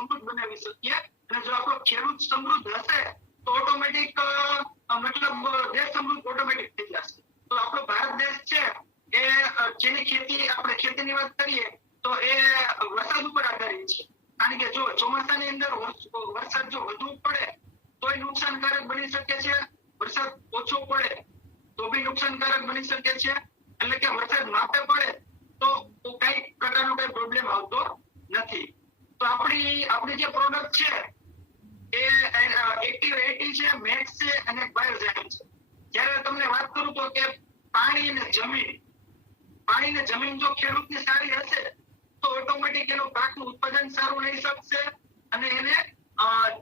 સમૃદ્ધ બનાવી શકીએ. અને જો આપણો ખેડૂત સમૃદ્ધ હશે તો ઓટોમેટિક મતલબ દેશ સમૃદ્ધ ઓટોમેટિક થઈ જશે. તો આપણો ભારત દેશ છે એ જેની ખેતી આપણે ખેતીની વાત કરીએ તો એ વરસાદ ઉપર આધારિત છે. કારણ કે જો ચોમાસાની અંદર વરસાદ જો વધુ પડે તોય નુકસાનકારક બની શકે છે, વરસાદ ઓછો પડે તો બી નુકસાનકારક બની શકે છે. એટલે કે વરસાદ માપે પડે તો કઈ પ્રકારનો કઈ પ્રોબ્લેમ આવતો નથી. તો આપણી જે પ્રોડક્ટ છે એ એક્ટિવ 80 છે, મેક્સ છે અને બાયોઝાઇમ છે. જ્યારે તમને વાત કરું તો કે પાણી અને જમીન જો ખેડૂતની સારી હશે તો ઓટોમેટિક એનો પાકનું ઉત્પાદન સારું લઈ શકશે અને એને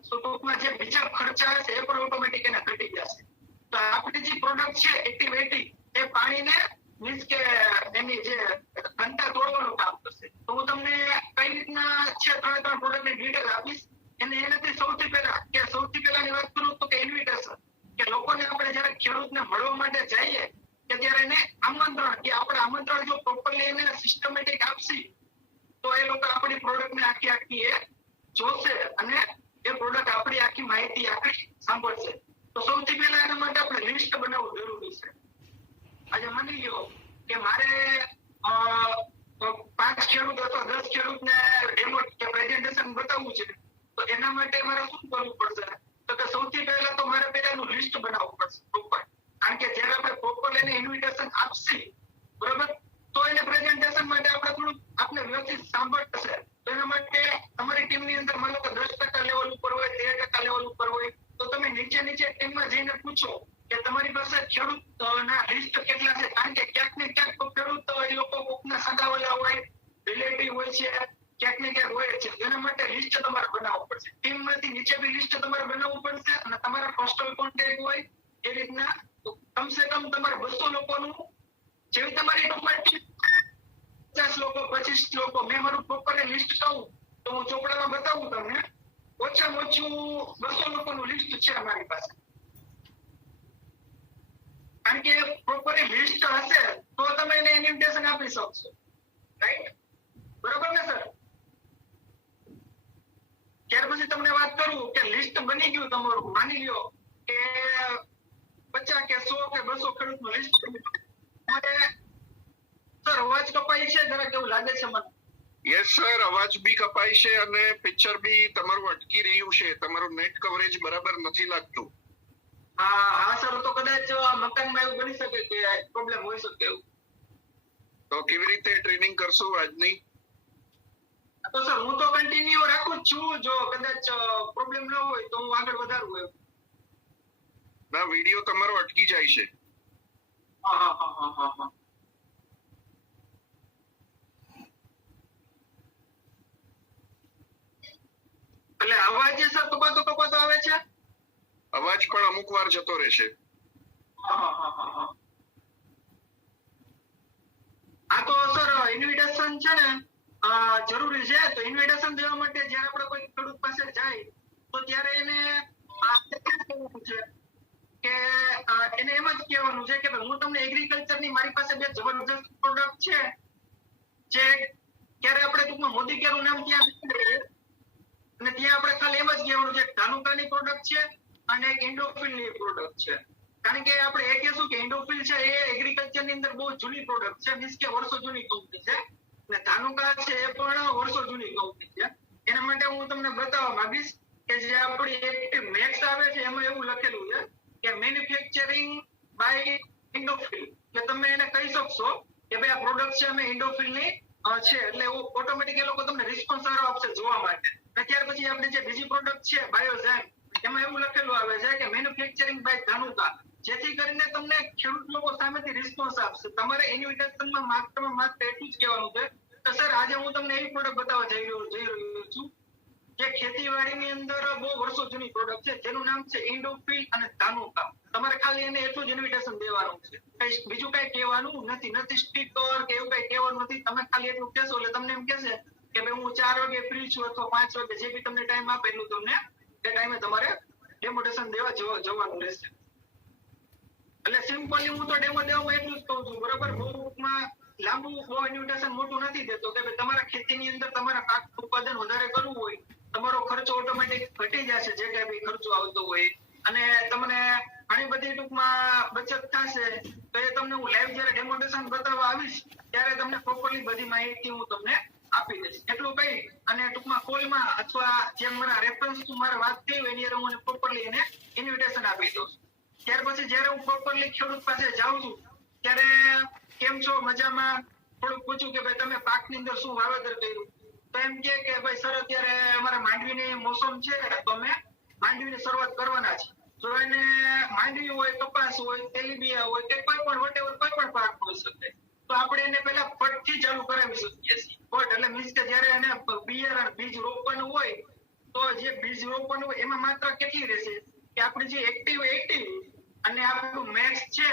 ટૂંકમાં જે બીજા ખર્ચા હશે એ પણ ઓટોમેટિક એને ઘટી જશે. તો આપણી જે પ્રોડક્ટ છે એક્ટિવ 80 એ પાણીને મીન્સ કે એની જે ઘનતા તોડવાનું કામ કરશે. તો હું તમને કઈ રીતના છે ત્રણ પ્રોડક્ટની ડિટેલ આપીશ. એનાથી સૌથી પહેલાની વાત કરું તો કે ઇન્વિટેશન, કે લોકોને આપણે જ્યારે ખેડૂતને મળવા માટે જઈએ કે ત્યારે એને આમંત્રણ, કે આપણે આમંત્રણ જો પ્રોપરલી એને સિસ્ટમેટિક આપશી તો એ લોકો આપણી પ્રોડક્ટને આખી એ જોશે અને એ પ્રોડક્ટ આપણી આખી માહિતી આખી સાંભળશે. તો સૌથી પહેલા એના માટે આપણે લિસ્ટ બનાવવું જરૂરી છે. આજે માની લો કે મારે 5 ખેડૂત અથવા 10 ખેડૂતને ડેમો કે પ્રેઝન્ટેશન બતાવવું છે તો એના માટે મારે શું કરવું પડશે? તો કે સૌથી પહેલા તો મારે પહેલાનું લિસ્ટ બનાવવું પડશે પ્રોપર. કારણ કે જ્યારે આપણે પ્રોપર એને ઇન્વિટેશન આપશી બરોબર તો એને પ્રેઝન્ટેશન માટે આપણે થોડું આપણે વ્યવસ્થિત સાંભળશે. તો એના માટે તમારી ટીમની અંદર માનો કે 10% લેવલ ઉપર હોય, 13% લેવલ ઉપર હોય તો તમે નીચે ટીમમાં જઈને પૂછો કે તમારી પાસે ખેડૂતના લિસ્ટ કેટલા છે. કારણ કે ક્યાંક ને ક્યાંક તો ખેડૂત એ લોકો કોકના સગાવાલા હોય, રિલેટિવ હોય છે, ક્યાંક ને ક્યાંક હોય છે. એના માટે લિસ્ટ તમારે બનાવવું પડશે. ટીમમાંથી નીચે બી લિસ્ટ તમારે બનાવવું પડશે અને તમારા પોસ્ટલ કોન્ટેક્ટ હોય એ રીતના કમસે કમ તમારે 200 લોકોનું, જેવી તમારી ટીમમાં 50 લોકો 25 લોકો, મેં મારું પ્રોપર લિસ્ટ કહું તો હું ચોપડામાં બતાવું તમને, ઓછામાં ઓછું 200 લોકોનું લિસ્ટ છે અમારી પાસે. કારણ કે પ્રોપર લિસ્ટ હશે તો તમે એને ઇન્વિટેશન આપી શકશો. રાઈટ? બરોબર ને સર? ત્યાર પછી તમને વાત કરું કે લિસ્ટ બની ગયું તમારું, માની લ્યો કે 50 કે 100 કે 200 ખેડૂતનું લિસ્ટ બની ગયું. સર અવાજ કપાય છે જરા, કેવું લાગે છે મને? યસ સર, અવાજ બી કપાય છે અને પિક્ચર બી તમારું અટકી રહ્યું છે. તમારું નેટ કવરેજ બરાબર નથી લાગતું. હા સર, તો કદાચ મકાનમાં એવું બની શકે કે પ્રોબ્લેમ હોઈ શકે એવું. તો કેવી રીતે ટ્રેનિંગ કરશું આજની? તો સર હું તો કન્ટિન્યુ રાખું જ છું. જો કદાચ પ્રોબ્લેમ ન હોય તો હું આગળ વધારું એમ. ના, વિડિયો તમારો અટકી જાય છે. હા. એટલે અવાજ સર કપાતો આવે છે? અવાજ પણ અમુક વાર જતો રહેશે. આ તો સર ઇન્વિટેશન છે ને જરૂરી છે. તો ઇન્વિટેશન દેવા માટે જ્યારે આપણે કોઈ ખેડૂત પાસે જાય તો ત્યારે એને કે એને એમ જ કહેવાનું છે કે હું તમને એગ્રીકલ્ચરની મારી પાસે 2 જબરદસ્ત પ્રોડક્ટ છે જે ક્યારે આપણે ટૂંકમાં મોદી કેરનું નામ ત્યાં અને ત્યાં આપણે ખાલી એમ જ કહેવાનું છે ધાનુકાની પ્રોડક્ટ છે અને એક ઇન્ડોફિલની પ્રોડક્ટ છે. કારણ કે આપણે એ કહેશું કે ઇન્ડોફિલ છે એ એગ્રીકલ્ચરની અંદર બહુ જૂની પ્રોડક્ટ છે, મીન્સ કે વર્ષો જૂની કંપની છે, અને ધાનુકા છે એ પણ વર્ષો જૂની કંપની છે. એના માટે હું તમને બતાવવા માંગીશ કે જે આપણી એક્ટિવ મેક્સ આવે છે એમાં એવું લખેલું છે કે મેન્યુફેક્ચરિંગ બાય ઇન્ડોફિલ, કે તમે એને કહી શકશો કે ભાઈ આ પ્રોડક્ટ છે અમે ઇન્ડોફિલની છે, એટલે ઓટોમેટિક એ લોકો તમને રિસ્પોન્સ સારો આપશે જોવા માટે. અને ત્યાર પછી આપણે જે બીજી પ્રોડક્ટ છે બાયોઝાઇમ, એમાં એવું લખેલું આવે છે કે મેન્યુફેક્ચરિંગ બાય ધાનુકા, જેથી કરીને તમને ખેડૂત લોકો સામેથી રિસ્પોન્સ આપશે. તમારે ઇન્વિટેશનમાં માત્ર એટલું જ કહેવાનું છે કે સર આજે હું તમને એવી પ્રોડક્ટ બતાવવા જઈ રહ્યો છું જે ખેતીવાડીની અંદર બહુ વર્ષો જૂની પ્રોડક્ટ છે જેનું નામ છે ઇન્ડોફિલ અને ધાનુકા. તમારે ખાલી એને એટલું જ ઇન્વિટેશન દેવાનું છે, બીજું કઈ કહેવાનું નથી સ્પીકર કે એવું કઈ કહેવાનું નથી. તમે ખાલી એટલું કહેશો એટલે તમને એમ કહેશે કે ભાઈ હું 4 વાગે ફ્રી છું અથવા 5 વાગે, જે બી તમને ટાઈમ આપે એટલું તમને એ ટાઈમે તમારે ડેમોટેશન દેવા જવાનું રહેશે. એટલે સિમ્પલી હું તો ડેમો દેવામાં એટલું જ કહું છું, બરોબર? બહુમાં લાંબુ બહુ ઇન્વિટેશન મોટું નથી દેતો કે તમારા ખેતીની અંદર તમારા પાક ઉત્પાદન વધારે કરવું હોય, તમારો ઘટી જશે જે કઈ બી ખર્ચો આવતો હોય, અને તમને ઘણી બધી ટૂંકમાં બચત થશે. તો એ તમને હું લાઈવ જ્યારે ડેમોન્સ્ટ્રેશન બતાવવા આવીશ ત્યારે તમને પ્રોપરલી બધી માહિતી હું તમને આપી દઈશ. એટલું કહી અને ટૂંકમાં કોલમાં અથવા જેમ મારા રેફરન્સ તું મારે વાત થઈ હોય એની હું પ્રોપરલી એને ઇન્વિટેશન આપી દઉં. ત્યાર પછી જ્યારે હું પ્રોપરલી ખેડૂત પાસે જાઉં છું ત્યારે કેમ છો, મજામાં, થોડુંક પૂછું કે ભાઈ તમે પાકની અંદર શું વાવેતર કર્યું, તો એમ કે ભાઈ સર અત્યારે અમારે માંડવીની મોસમ છે તો અમે માંડવીની શરૂઆત કરવાના છે. જો એને માંડવી હોય, કપાસ હોય, તેલીબિયા હોય કે કોઈ પણ વટેવર કોઈ પણ પાક હોઈ શકે, તો આપણે એને પહેલા પટથી ચાલુ કરાવી શકીએ છીએ. પટ એટલે મીન્સ કે જ્યારે એને બિયારણ બીજ રોપવાનું હોય તો જે બીજ રોપવાનું હોય એમાં માત્ર કેટલી રહેશે કે આપણે જે એક્ટિવ 80 અને આપણું મેક્સ છે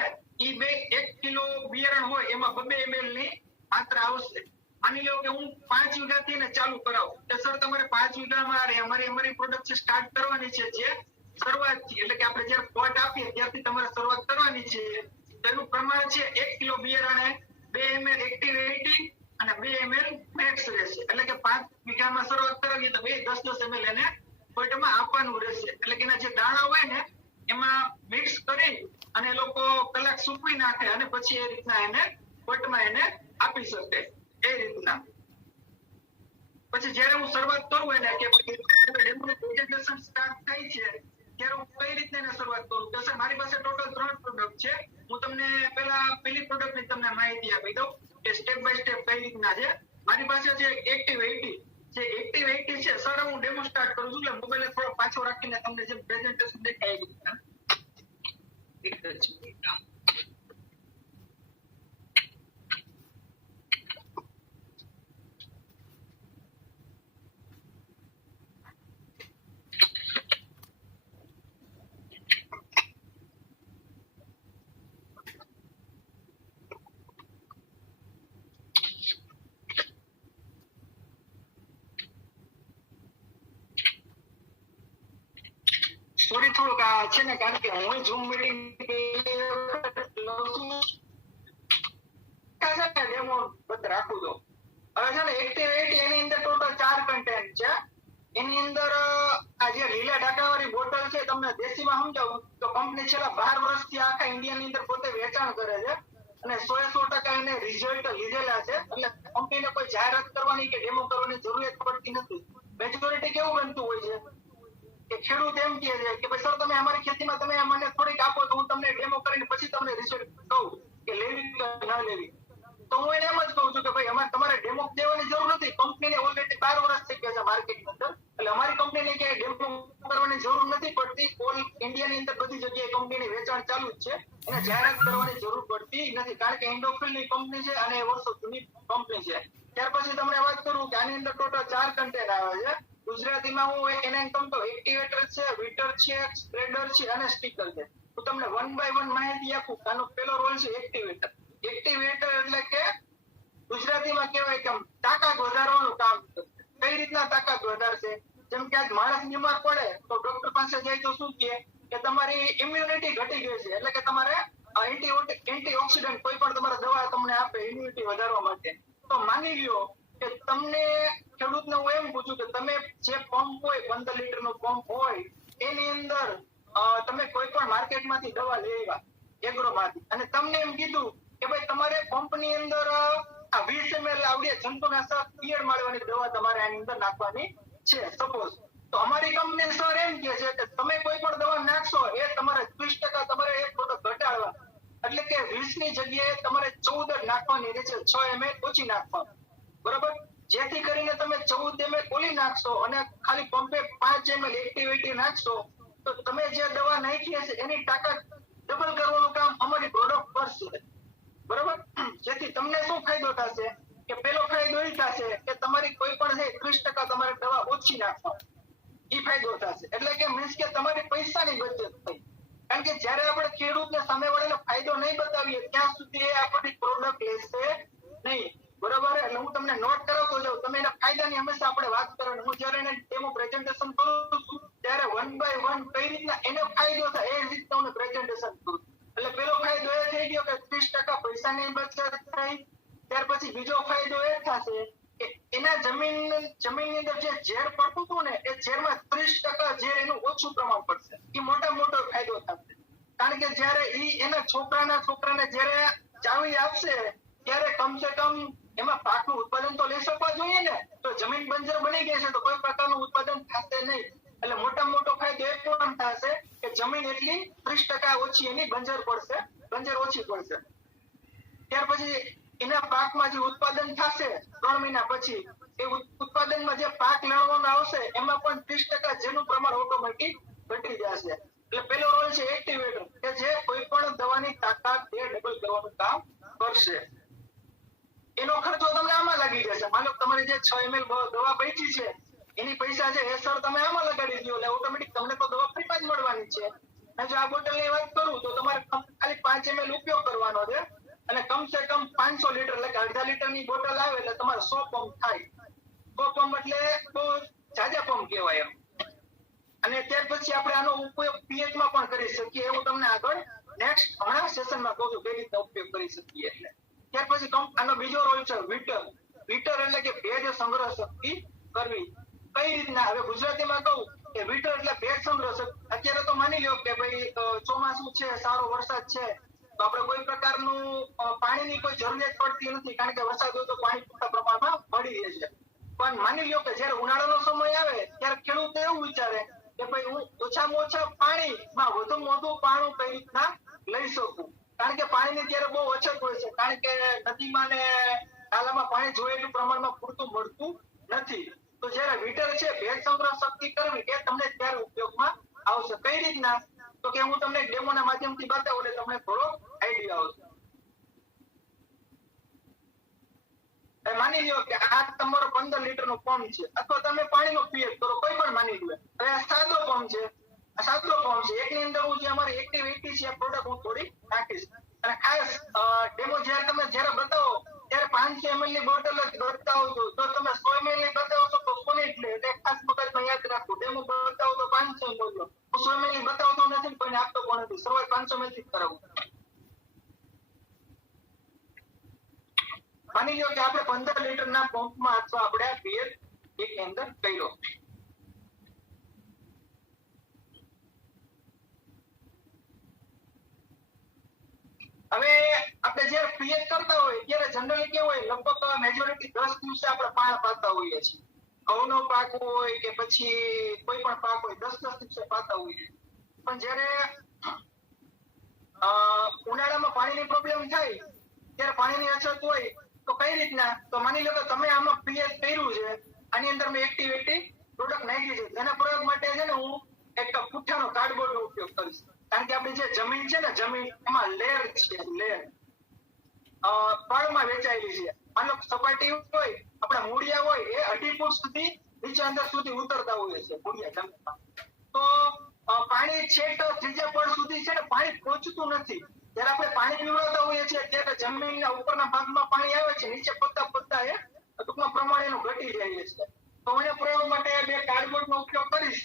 એ બે 1 કિલો બિયારણ હોય એમાં 2 ml ની માત્રા આવશે. માની લો કે હું 5 વીઘાથી ને ચાલુ કરાવું તો સર તમારે 5 વીઘામાં અમારી પ્રોડક્ટ સ્ટાર્ટ કરવાની છે જે શરૂઆતથી, એટલે કે આપણે જ્યારે પટ આપીએ ત્યારથી તમારે શરૂઆત કરવાની છે. તેનું પ્રમાણ છે 1 કિલો બિયારણે 2 ml એક્ટિવ 80 અને 2 ml મેક્સ રહેશે. એટલે કે 5 વીઘામાં શરૂઆત કરાવીએ તો 10 ml એને પટમાં આપવાનું રહેશે. એટલે કે એના જે દાણા હોય ને એમાં મિક્સ કરી અને લોકો કલાક સૂકવી નાખે અને પછી એ રીતના એને પટમાં એને આપી શકે. એ રીતના પછી જ્યારે હું શરૂઆત કરું એને કે પ્રેઝન્ટેશન સ્ટાર્ટ થાય છે ત્યારે હું કઈ રીતના એને શરૂઆત કરું તો સર મારી પાસે ટોટલ 3 પ્રોડક્ટ છે. હું તમને પહેલા પેલી પ્રોડક્ટની તમને માહિતી આપી દઉં કે સ્ટેપ બાય સ્ટેપ કઈ રીતના છે. મારી પાસે છે એક્ટિવ 80. જે એક્ટિવ 80 છે સર હું ડેમો સ્ટાર્ટ કરું છું એટલે મોબાઈલ થોડો પાછો રાખીને તમને જે પ્રેઝન્ટેશન દેખાય છે. એક જ મિનિટ. સોરી થોડુંક આ છે ને કારણ કે હું ઝૂમ મીટિંગ ડેમો બધ રાખું તો હવે છે ને એક્ટિવ 80 એની અંદર ટોટલ 4 કન્ટેન્ટ છે. એની અંદર આ જે લીલા ઢાંકાવાળી બોટલ છે તમને દેશીમાં સમજાવું તો કંપની છેલ્લા 12 વર્ષથી આખા ઇન્ડિયાની અંદર પોતે વેચાણ કરે છે અને 100% એને રિઝલ્ટ લીધેલા છે. એટલે કંપનીને કોઈ જાહેરાત કરવાની કે ડેમો કરવાની જરૂરિયાત પડતી નથી. મેજોરિટી કેવું બનતું હોય છે કે ખેડૂત એમ કહે છે કે ભાઈ સર તમે અમારી ખેતીમાં તમે મને થોડીક આપો તો હું તમને ડેમો કરીને પછી તમને રિઝલ્ટ કહું કે લેવી કે ન લેવી. તો હું એને એમ જ કહું છું કે ભાઈ અમારે તમારે ડેમો દેવાની જરૂર નથી. કંપનીને ઓલરેડી 12 વર્ષ થઈ ગયા છે માર્કેટની અંદર, એટલે અમારી કંપનીને ક્યાંય ડેમો કરવાની જરૂર નથી પડતી. ઓલ ઇન્ડિયાની અંદર બધી જગ્યાએ કંપનીની વેચાણ ચાલુ જ છે અને જાહેરાત કરવાની જરૂર પડતી નથી કારણ કે ઇન્ડોફિલની કંપની છે અને એ વર્ષો જૂની કંપની છે. ત્યાર પછી તમને વાત કરું કે આની અંદર ટોટલ 4 કન્ટેન્ટ આવે છે. ગુજરાતીમાં હું એને કહું તો એક્ટિવેટર છે, વીટર છે, સ્પ્રેડર છે અને સ્ટીકર છે. હું તમને 1 બાય 1 માહિતી આપું. આનો પહેલો રોલ છે એક્ટિવેટર. એક્ટિવેટર એટલે કે ગુજરાતીમાં કહેવાય કે તાકાત વધારવાનું કામ કરે. કઈ રીતના તાકાત વધારશે? જેમ કે આજ માણસ બીમાર પડે તો ડોક્ટર પાસે જાય તો શું કહે કે તમારી ઇમ્યુનિટી ઘટી ગઈ છે, એટલે કે તમારે એન્ટીઓક્સિડન્ટ કોઈ પણ તમારે દવા તમને આપે ઇમ્યુનિટી વધારવા માટે. તો માની લ્યો કે તમને ખેડૂતને હું એમ પૂછું કે તમે જે પંપ હોય 15 લીટરનો પંપ હોય એની અંદર તમે કોઈ પણ માર્કેટમાંથી દવા લેવા એગ્રોમાંથી અને તમને એમ કીધું કે ભાઈ તમારે પંપની અંદર આ 20 ml આવડે જંતુનાશક ઈયળ મારવાની દવા તમારે આની અંદર નાખવાની છે સપોઝ. તો અમારી કંપની સર એમ કહે છે કે તમે કોઈ પણ દવા નાખશો એ તમારે 30% તમારે એક પ્રોડક્ટ ઘટાડવા, એટલે કે 20 ની જગ્યાએ તમારે 14 જ નાખવાની રહેશે, 6 ml ઓછી નાખવાની. બરાબર? જેથી કરીને તમે 14 ml ઓલી નાખશો અને ખાલી પંપે 5 ml એક્ટિવિટી નાખશો તો તમે જે દવા નાખી હશે એની તાકાત ડબલ કરવાનું કામ અમારી પ્રોડક્ટ કરશે. બરાબર? જેથી તમને શું ફાયદો થશે કે પેલો ફાયદો એ થશે કે તમારી કોઈ પણ છે 30% તમારે દવા ઓછી નાખવાની, એ ફાયદો થશે. એટલે કે મીન્સ કે તમારી પૈસાની બચત થઈ. કારણ કે જ્યારે આપણે ખેડૂતને સામેવાળાને ફાયદો નહીં બતાવીએ ત્યાં સુધી એ આપણી પ્રોડક્ટ લેશે નહીં. બરાબર? એટલે હું તમને નોટ કરાવતો જાઉં, તમે એના ફાયદાની હંમેશા આપણે વાત કરવાની. હું જ્યારે એને ડેમો પ્રેઝન્ટેશન કરું છું ત્યારે 1 બાય 1 કઈ રીતના એને ફાયદો થાય એ રીતના હું પ્રેઝન્ટેશન કરું. એટલે પેલો ફાયદો એ થઈ ગયો કે 30% પૈસાની બચત થઈ. ત્યાર પછી બીજો ફાયદો એ થશે કે એના જમીનની અંદર જે ઝેર પડતું હતું ને એ ઝેરમાં 30% જે એના છોકરાને જ્યારે ચાવી આપશે ત્યારે કમસે કમ એમાં પાકનું ઉત્પાદન તો લઈ શકવા જોઈએ ને. તો જમીન બંજર બની ગઈ છે તો કોઈ પ્રકારનું ઉત્પાદન થશે નહીં. એટલે મોટામાં મોટો ફાયદો એ પણ થશે કે જમીન એટલી 30% ઓછી એની બંજર ઓછી પડશે. ત્યાર પછી એના પાકમાં જે ઉત્પાદન થશે 3 મહિના પછી એ ઉત્પાદનમાં જે પાક લેવાનો આવશે એમાં પણ 30% જેનું પ્રમાણ ઓટોમેટિક ઘટી જશે. એટલે પેલો રોલ છે એક્ટિવેટર કે જે કોઈ પણ દવાની તાકાત ડબલ કરવાનું કામ કરશે. એનો ખર્ચો તમને આમાં લાગી જશે. માનો તમારી જે 6 ml દવા બચી છે એની પૈસા છે એ સર તમે આમાં લગાડી દો એટલે ઓટોમેટિક તમને તો દવા ફ્રીમાં જ મળવાની છે. અને જો આ બોટલની વાત કરું તો તમારે ખાલી 5 ml ઉપયોગ કરવાનો છે અને કમસે કમ 500 લીટર એટલે કે અડધા લીટરની બોટલ આવે એટલે તમારે 100 પંપ થાય. 100 પંપ એટલે બહુ જાજા પંપ કહેવાય એમ. અને ત્યાર પછી આપણે આનો ઉપયોગ પીએચ માં પણ કરી શકીએ એવું તમને આગળ નેક્સ્ટ હમણાં સેશનમાં કહું છું કઈ રીતે ઉપયોગ કરી શકીએ. એટલે ત્યાર પછી આનો બીજો રોલ છે વીટર એટલે કે ભેજ સંગ્રહ શક્તિ કરવી. કઈ રીતના હવે ગુજરાતીમાં કહું કે વીટર એટલે ભેજ સંગ્રહ શક્તિ. અત્યારે તો માની લો કે ભાઈ ચોમાસું છે, સારો વરસાદ છે તો આપણે કોઈ પ્રકારનું પાણીની કોઈ જરૂરિયાત પડતી નથી કારણ કે વરસાદ હોય તો પાણી પૂરતા પ્રમાણમાં મળી રહે છે. પણ માની લો કે જ્યારે ઉનાળાનો સમય આવે ત્યારે ખેડૂત એવું વિચારે કે ભાઈ હું ઓછામાં ઓછા પાણીમાં વધુમાં વધુ પાણી કઈ રીતના લઈ શકું. કારણ કે પાણીની ત્યારે બહુ અછત હોય છે કારણ કે નદીમાં ને નાલામાં પાણી જોઈએ એટલું પ્રમાણમાં પૂરતું મળતું નથી. તો જ્યારે વીટર છે ભેજ સંગ્રહ શક્તિ કરવી એ તમને ત્યારે ઉપયોગમાં આવશે. કઈ રીતના તો કે હું તમને ડેમોના માધ્યમથી બતાવું એટલે તમને થોડો આઈડિયા આવશે. માની લ્યો કે આ તમારો 15 લીટરનો પંપ છે અથવા તમે પાણીનો પીએચ કરો કોઈ પણ માની લો. હવે આ સાદો પંપ છે એકની અંદર હું જે અમારી એક્ટિવિટી છે પ્રોડક્ટ હું થોડી નાખીશ. અને ખાસ ડેમો જ્યારે બતાવો ત્યારે 500 ml ની બોટલ જ બતાવજો. જો તમે 100 ml ની બતાવશો તો કોની એટલે ખાસ મગજમાં યાદ રાખો. ડેમો બતાવો તો 500 ml નો. 100 ml ની બતાવતો નથી કોઈને આપતો પણ નથી. શરૂઆત 500 ml થી જ કરાવું. માની લો કે આપણે 15 લીટરના પંપમાં અથવા આપણે પીએચ એકની અંદર કર્યો. હવે આપણે જ્યારે પીએચ કરતા હોય ત્યારે જનરલી કેવું હોય લગભગ મેજોરિટી 10 દિવસે આપણે પાણ પાતા હોઈએ છીએ. ઘઉંનો પાક હોય કે પછી કોઈ પણ પાક હોય 10 દિવસે પાતા હોઈએ. પણ જ્યારે ઉનાળામાં પાણીની પ્રોબ્લેમ થાય ત્યારે પાણીની અછત હોય તો કઈ રીતના તો માની લો કે તમે આમાં પીએચ કર્યું છે આની અંદર મેં એક્ટિવિટી પ્રોડક્ટ નાખી છે. એના પ્રયોગ માટે છે ને હું એક પુઠ્ઠાનો કાર્ડબોર્ડનો ઉપયોગ કરીશ. કારણ કે આપણી જે જમીન છે ને જમીન એમાં લેર પળમાં વેચાયેલી છે. માનો સપાટી હોય આપણા મૂળિયા હોય એ 2.5 ફૂટ સુધી નીચે અંદર સુધી ઉતરતા હોય છે મૂળિયા જમીનમાં. તો પાણી છેક ત્રીજા પળ સુધી છે ને પાણી પહોંચતું નથી. જ્યારે આપણે પાણી પીવડાવતા હોઈએ છીએ ત્યારે જમીનના ઉપરના ભાગમાં પાણી આવે છે નીચે પડતા એ ટૂંકમાં પ્રમાણ એનું ઘટી જાય છે. તો હું એ પ્રયોગ માટે બે કાર્ડબોર્ડનો ઉપયોગ કરીશ.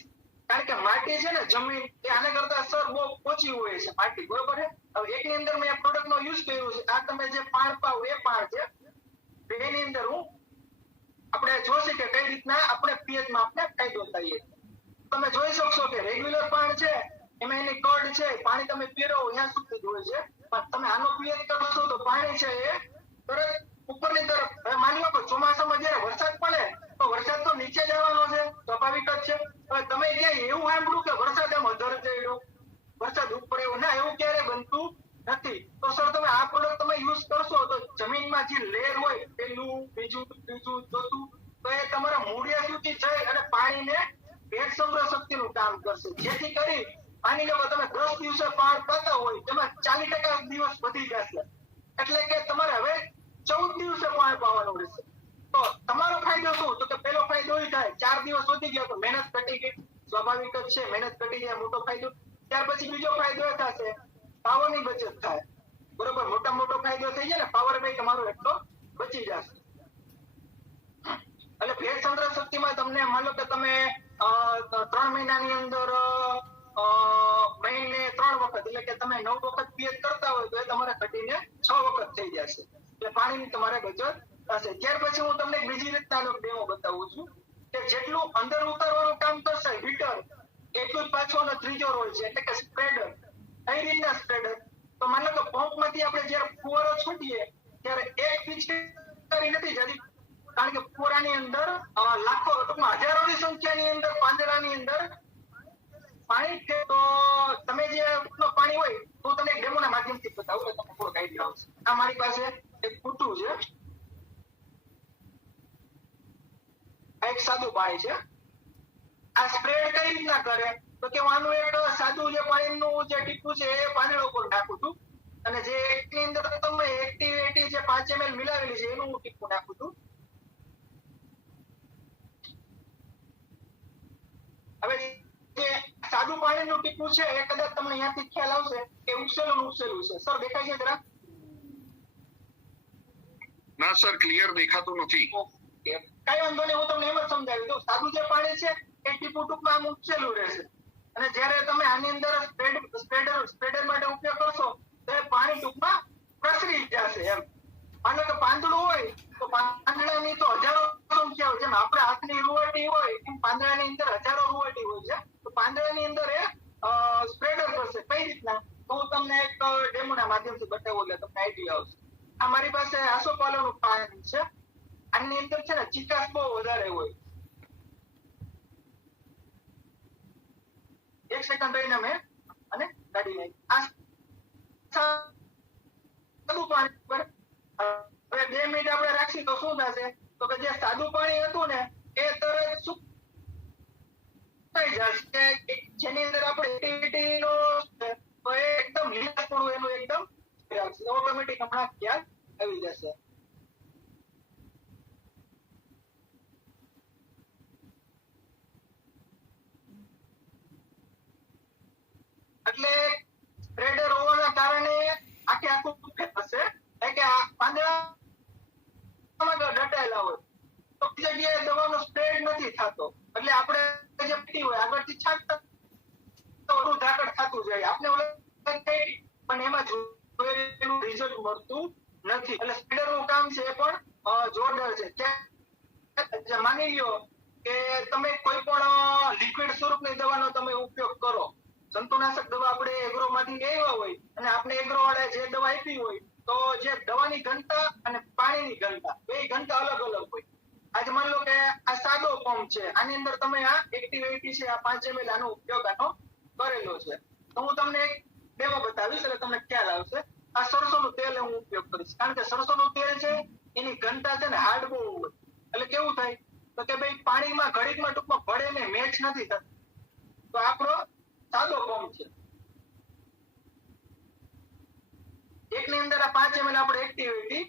કારણ કે માટી છે ને જમીન એ આને કરતા સર બહુ ઓછી હોય છે માટી બરોબર છે. હવે એકની અંદર મેં આ પ્રોડક્ટનો યુઝ કર્યો છે. આ તમે જે પાણ પાવ એ પાણ છે. બેની અંદર હું આપણે જોઈશે કે કઈ રીતના આપણે પીએચમાં આપણે ફાયદો થાય. તમે જોઈ શકશો કે રેગ્યુલર પાણ છે એમાં એની કડ છે પાણી તમે પીરો ત્યાં સુધી જ હોય છે. પણ તમે આનો પીએચ કરશો તો પાણી છે એ તરત ઉપરની તરફ. હવે માની લો કે ચોમાસામાં જ્યારે વરસાદ પડે તો વરસાદ તો નીચે જવાનો છે સ્વાભાવિક જ છે. હવે તમે ક્યાંય એવું સાંભળ્યું કે વરસાદ એમ અધર જઈડો વરસાદ ઉપર એવું ના એવું ક્યારે બનતું નથી. તો સર તમે આ પ્રોડક્ટ તમે યુઝ કરશો તો જમીનમાં જે લેર હોય પેલું બીજું ત્રીજું ચોથું તો એ તમારા મૂળિયા સુધી જઈ અને પાણીને ભેજ સંગ્રહ શક્તિનું કામ કરશે. જેથી કરી માની લો કે તમે 10 દિવસે પાણ પાતા હોય તેમાં 40% દિવસ વધી જશે. એટલે કે તમારે હવે 14 દિવસે પાણ પાવાનું રહેશે. તો તમારો ફાયદો શું તો કે પહેલો ફાયદો એ થાય 4 દિવસ વધી ગયા તો મહેનત ઘટી ગઈ સ્વાભાવિક જ છે. મહેનત ઘટી જાય મોટો ફાયદો. ત્યાર પછી બીજો ફાયદો એ થશે પાવરની બચત થાય બરોબર. મોટો ફાયદો થઈ જાય ને પાવર બેંક તમારો એટલો બચી જશે. એટલે ભેજ સંગ્રહ શક્તિમાં તમને માનો કે તમે 3 મહિનાની અંદર મહિને 3 વખત એટલે કે તમે 9 વખત પીએચ કરતા હોય તો એ તમારે ઘટીને 6 વખત થઈ જશે. એટલે પાણીની તમારે બચત થશે. ત્યાર પછી હું તમને બીજી રીતના ડેમો બતાવું છું કે જેટલું અંદર ઉતારવાનું કામ કરશે વીટર એટલું જ પાછો ત્રીજો રોલ છે એટલે કે સ્પ્રેડર. કઈ રીતના સ્પ્રેડર તો માની લો કે પંપમાંથી આપણે જ્યારે ફુવારો છોડીએ ત્યારે એક પિચકારી નથી જતી, કારણ કે ફુવારાની અંદર લાખો ટૂંકમાં હજારોની સંખ્યાની અંદર પાંદડાની અંદર પાણી છે. તો તમે જે પાણી હોય તો તમે એક ડેમોના માધ્યમથી બતાવો તો તમને થોડોક આઈડિયા આવશે. આ મારી પાસે એક ફૂટું છે, આ એક સાદું પાણી છે. આ સ્પ્રેડ કઈ રીતના કરે તો કે આનું એક સાદું જે પાણીનું જે ટીપું છે એ પાંદડા ઉપર નાખું છું, અને જે એકની અંદર તમે એક્ટિવિટી જે 5 ml મિલાવેલી છે એનું હું ટીપું નાખું છું. હવે જે સાદું પાણીનું ટીપું છે એ કદાચ તમને અહીંયાથી ખ્યાલ આવશે કે ઉછેલું છે. સર દેખાય છે જરા? ના સર, ક્લિયર દેખાતું નથી. ઓકે, કઈ વાંધો નહીં, હું તમને એમ જ સમજાવી દઉં. સાદું જે પાણી છે એ ટીપું ટૂંકમાં આમ ઉછેલું રહેશે, અને જ્યારે તમે આની અંદર સ્પ્રેડર માટે ઉપયોગ કરશો તો એ પાણી ટૂંકમાં પ્રસરી જશે. એમ માનો કે પાંદડું હોય તો પાંદડાની તો હજારો સંખ્યા હોય, જેમ આપણે હાથની રૂવાટી હોય એમ પાંદડાની અંદર હજારો રૂવાટી હોય છે. તો પાંદડાની અંદર એ સ્પ્રેડર કરશે. કઈ રીતના તો હું તમને એક ડેમોના માધ્યમથી બતાવું એટલે તમને આઈડિયા આવશે. આ મારી પાસે આસોપાલવનું પાણી છે. આની અંદર છે ને ચીકાશ બહુ વધારે હોય. એક સેકન્ડ રહીને મેં અને કાઢી નાખી. આ સાદું પાણી પર હવે 2 મિનિટ આપણે રાખીએ તો શું થશે તો કે જે સાદું પાણી હતું ને એ તરત સુકાઈ જશે. જેની અંદર આપણે એક્ટિવિટીનો તો એ એકદમ લીલાપણું એનું એકદમ ઓટોમેટિક હમણાં ખ્યાલ આવી જશે. એટલે સ્પ્રેડર હોવાના કારણે આખું હશે કે આ પાંદડામાં દટાયેલા હોય તો બીજી જગ્યાએ દવાનો સ્પ્રેડ નથી થતો. એટલે આપણે જે પીટી હોય આગળથી છાંટતા તો વધુ ઝાકળ થતું જાય. આપણે પણ એમાં જોયેલું રિઝલ્ટ મળતું નથી. એટલે સ્પ્રેડરનું કામ છે એ પણ જોરદાર છે. માની લ્યો કે તમે કોઈ પણ લિક્વિડ સ્વરૂપની દવાનો તમે ઉપયોગ કરો, જંતુનાશક દવા આપણે એગ્રોમાંથી લેવા હોય અને આપણે એગ્રો વાળા જે દવા આપી હોય તો જે દવાની ઘનતા અને પાણીની ઘનતા બે ઘનતા અલગ અલગ હોય. આજે માની લો કે આ સાદો પંપ છે, આની અંદર તમે આ એક્ટિવિટી છે આ 5 ml આનો ઉપયોગ આનો કરેલો છે. તો હું તમને એક ડેમો બતાવીશ એટલે તમને ખ્યાલ આવશે. આ સરસોનું તેલ હું ઉપયોગ કરીશ, કારણ કે સરસોનું તેલ છે એની ઘનતા છે ને હાર્ડ બહુ હોય. એટલે કેવું થાય તો કે ભાઈ પાણીમાં ઘડીકમાં ટૂંકમાં ભળે ને મેચ નથી થતું. તો આપણો સાદો પંપ છે. એકની અંદર આ 5 ml આપણે એક્ટિવિટી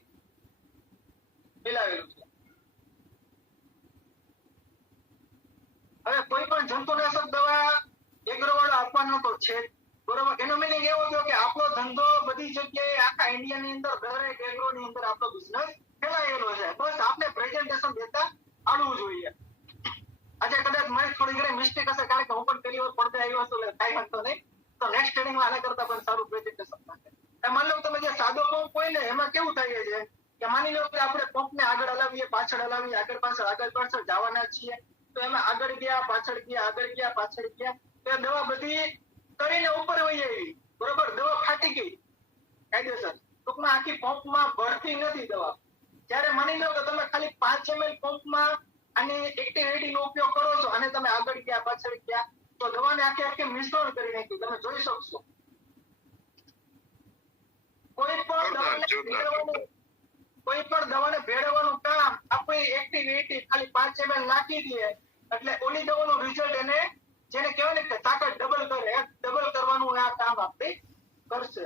મિલાવેલું છે. હવે કોઈ પણ જંતુનાશક દવા એગ્રો વાળો આપવાનો તો છે બરોબર. એનો મીનિંગ એવો થયો કે આપણો ધંધો બધી જગ્યાએ આખા ઇન્ડિયા ની અંદર દરેક એગ્રો ની અંદર આપણો બિઝનેસ ફેલાયેલો છે. બસ આપણે પ્રેઝન્ટેશન દેતા આવડવું જોઈએ. આજે કદાચ મારી થોડી ઘણી મિસ્ટેક હશે, કારણ કે હું પણ પહેલી વાર પડદે આવ્યો છું એટલે કાંઈ વાંધો નહીં. તો નેક્સ્ટ ટ્રેનિંગમાં આના કરતા પણ સારું પ્રેઝન્ટેશન થશે. માની લો તમે જે સાદો પંપ હોય ને એમાં કેવું થાય છે કે માની લો કે આપણે પંપને આગળ હલાવીએ પાછળ હલાવીએ આગળ પાછળ જવાના છીએ, તો એમાં આગળ ગયા પાછળ ગયા તો દવા બધી કરીને ઉપર વહી આવી બરોબર. દવા ફાટી ગઈ કાયદેસર, ટૂંકમાં આખી પંપમાં ભરતી નથી દવા. જ્યારે માની લો કે તમે ખાલી 5 ml પંપમાં આની એક્ટિવિટીનો ઉપયોગ કરો છો અને તમે આગળ ગયા પાછળ ગયા તો દવાને આખી મિશ્રણ કરી નાખ્યું. તમે જોઈ શકશો કોઈ પણ દવાને ભેળવવાનું કામ આપણી એક્ટિવિટી ખાલી 5 ml નાખી દઈએ એટલે ઓલી દવાનું રિઝલ્ટ એને જેને કહેવાય ને કે તાકાત ડબલ કરવાનું આ કામ આપણે કરશે.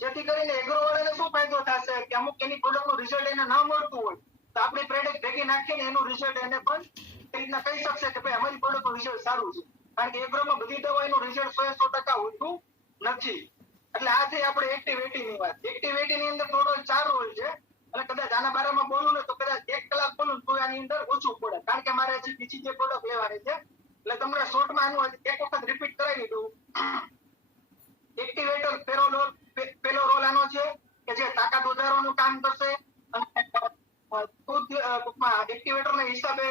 જેથી કરીને એગ્રો વાળાને શું ફાયદો થશે કે અમુક એની પ્રોડક્ટનું રિઝલ્ટ એને ના મળતું હોય તો આપણી પ્રોડક્ટ ભેગી નાખીને એનું રિઝલ્ટ એને પણ એ રીતના કહી શકશે કે ભાઈ અમારી પ્રોડક્ટનું રિઝલ્ટ સારું છે. કારણ કે એગ્રોમાં બધી દવાઓનું રિઝલ્ટ 100% હોતું નથી. એટલે આ છે આપણે એક્ટિવિટીની વાત. એક્ટિવિટીની અંદર ટોટલ 4 રોલ છે અને કદાચ આના બારેમાં બોલું ને તો કદાચ 1 કલાક બોલું તો આની અંદર ઓછું પડે, કારણ કે મારે હજી બીજી જે પ્રોડક્ટ લેવાની છે. એટલે તમને શોર્ટમાં આનું એક વખત રિપીટ કરાવી દઉં. એક્ટિવેટર પેલો રોલ આનો છે કે જે તાકાત વધારવાનું કામ કરશે અને એક્ટિવેટરના હિસાબે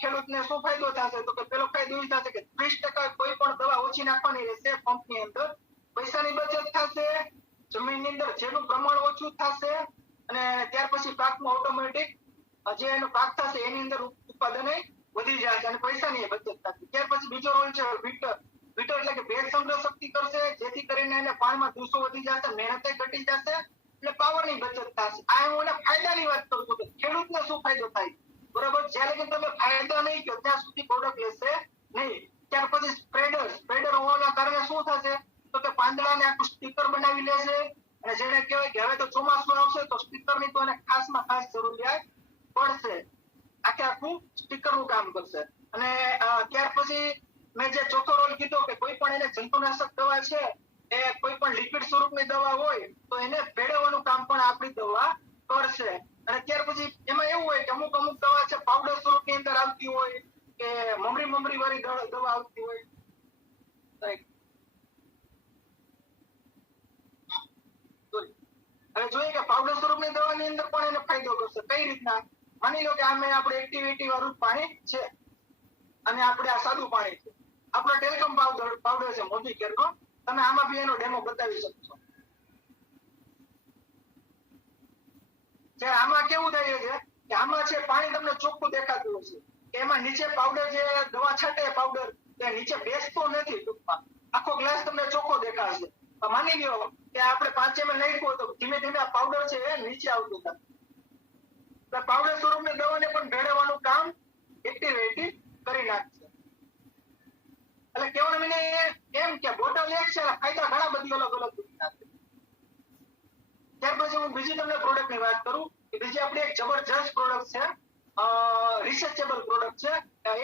ખેડૂતને શું ફાયદો થશે તો કે પેલો ફાયદો એ થશે કે 30% કોઈ પણ દવા ઓછી નાખવાની રહેશે પંપની અંદર. પૈસાની બચત થશે, જમીનની અંદર જેનું પ્રમાણ ઓછું થશે અને ત્યાર પછી પાકમાં ઓટોમેટિક જે એનો પાક થશે એની અંદર ઉત્પાદન વધી જશે અને પૈસાની બચત થશે. ત્યાર પછી બીજો રોલ છે વિટર. વિટર એટલે કે ભેજ સંગ્રહ શક્તિ કરશે, જેથી કરીને એને પાણીમાં દૂષો વધી જશે, મહેનત ઘટી જશે એટલે પાવરની બચત થશે. આ હું એને ફાયદાની વાત કરું છું કે ખેડૂતને શું ફાયદો થાય. બરોબર, જ્યાં લગી તમે ફાયદા નહીં કહો ત્યાં સુધી પ્રોડક્ટ લેશે નહીં. ત્યાર પછી સ્પ્રેડર હોવાના કારણે શું થશે તો કે પાંદડાને આખું સ્ટીકર બનાવી લેશે અને જેને કહેવાય કે હવે તો ચોમાસું આવશે તો સ્ટીકરની તો એને ખાસમાં ખાસ જરૂરિયાત પડશે. આખું સ્ટીકરનું કામ કરશે. અને ત્યાર પછી મેં જે ચોથો રોલ કીધો કે કોઈ પણ એને જંતુનાશક દવા છે એ કોઈ પણ લિક્વિડ સ્વરૂપની દવા હોય તો એને ભેળવવાનું કામ પણ આપણી દવા કરશે. અને ત્યાર પછી એમાં એવું હોય કે અમુક દવા છે પાવડર સ્વરૂપની અંદર આવતી હોય કે મમરી વાળી દવા આવતી હોય. હવે જોઈએ કે પાવડર સ્વરૂપની દવાની અંદર પણ એને ફાયદો કરશે. કઈ રીતના? માની લો કે આમે આપણે એક્ટિવિટી વાળું પાણી છે અને આપણે આ સાદું પાણી છે. આપણો ટેલિકોમ પાવડર છે મોદી કેરનો, તમે આમાં બી એનો ડેમો બતાવી શકશો. જે આમાં કેવું થાય છે કે આમાં છે પાણી તમને ચોખ્ખું દેખાતું હશે કે એમાં નીચે પાવડર જે દવા છાંટે પાવડર તે નીચે બેસતો નથી. ટૂંકમાં આખો ગ્લાસ તમને ચોખ્ખો દેખાશે. માની લો કે આપણે 5 ml નાખ્યું તો ધીમે ધીમે આ પાવડર છે એ નીચે આવતું થાય. પાવડર સ્વરૂપની દવાને પણ ભેળવવાનું કામ એક્ટિવિટી કરી નાખશે. એટલે કહેવાનો મીનિંગ એમ કે બોટલ એક છે, ફાયદા ઘણા બધી અલગ રીતના છે. ત્યાર પછી હું બીજી તમને પ્રોડક્ટની વાત કરું કે બીજી આપણી એક જબરજસ્ત પ્રોડક્ટ છે, રિસર્ચેબલ પ્રોડક્ટ છે,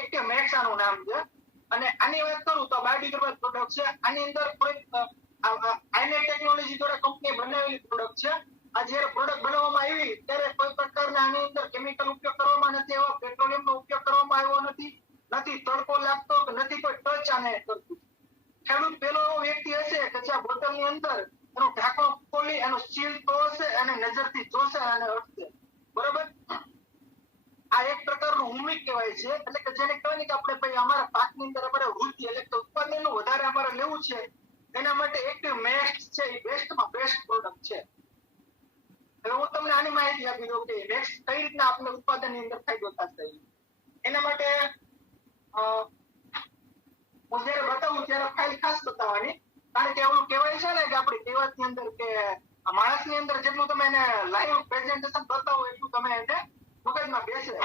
એક્ટિવ મેક્સ આનું નામ છે. અને આની વાત કરું તો બાયોડિગ્રેડેબલ પ્રોડક્ટ છે. આની અંદર કોઈ આઈનેટ ટેકનોલોજી દ્વારા કંપની બનાવેલી પ્રોડક્ટ છે. આ જ્યારે પ્રોડક્ટ બનાવવામાં આવી ત્યારે કોઈ પ્રકારના આની અંદર કેમિકલ ઉપયોગ કરવામાં નથી આવ્યો, પેટ્રોલિયમનો ઉપયોગ કરવામાં આવ્યો નથી તડકો લાગતો કે નથી કોઈ ટચ આને કરતું. ખેડૂત પેલો વ્યક્તિ હશે કે જે બોટલની અંદર એનું ઢાંકણું ખોલી એનું સીલ તોડશે અને નજરથી જોશે અને અટશે. બરોબર, આ એક પ્રકારનું હુમિક કહેવાય છે. એટલે કે જેને કહેવાય ને કે આપણે ભાઈ અમારા પાકની અંદર અમારે વૃદ્ધિ એટલે કે ઉત્પાદનનું વધારે અમારે લેવું છે એના માટે એક્ટિવ મેક્સ છે એ બેસ્ટમાં બેસ્ટ પ્રોડક્ટ છે. હવે હું તમને આની માહિતી આપી દઉં કે મેક્સ કઈ રીતના આપણે ઉત્પાદનની અંદર ફાયદો થશે. એના માટે હું જયારે બતાવું ત્યારે ફાઇલ ખાસ બતાવવાની, કારણ કે એવું કહેવાય છે ને કે આપણી કહેવતની અંદર કે માણસની અંદર જેટલું તમે એને લાઈવ પ્રેઝન્ટેશન બતાવો એટલું તમે એને મગજમાં બેસે.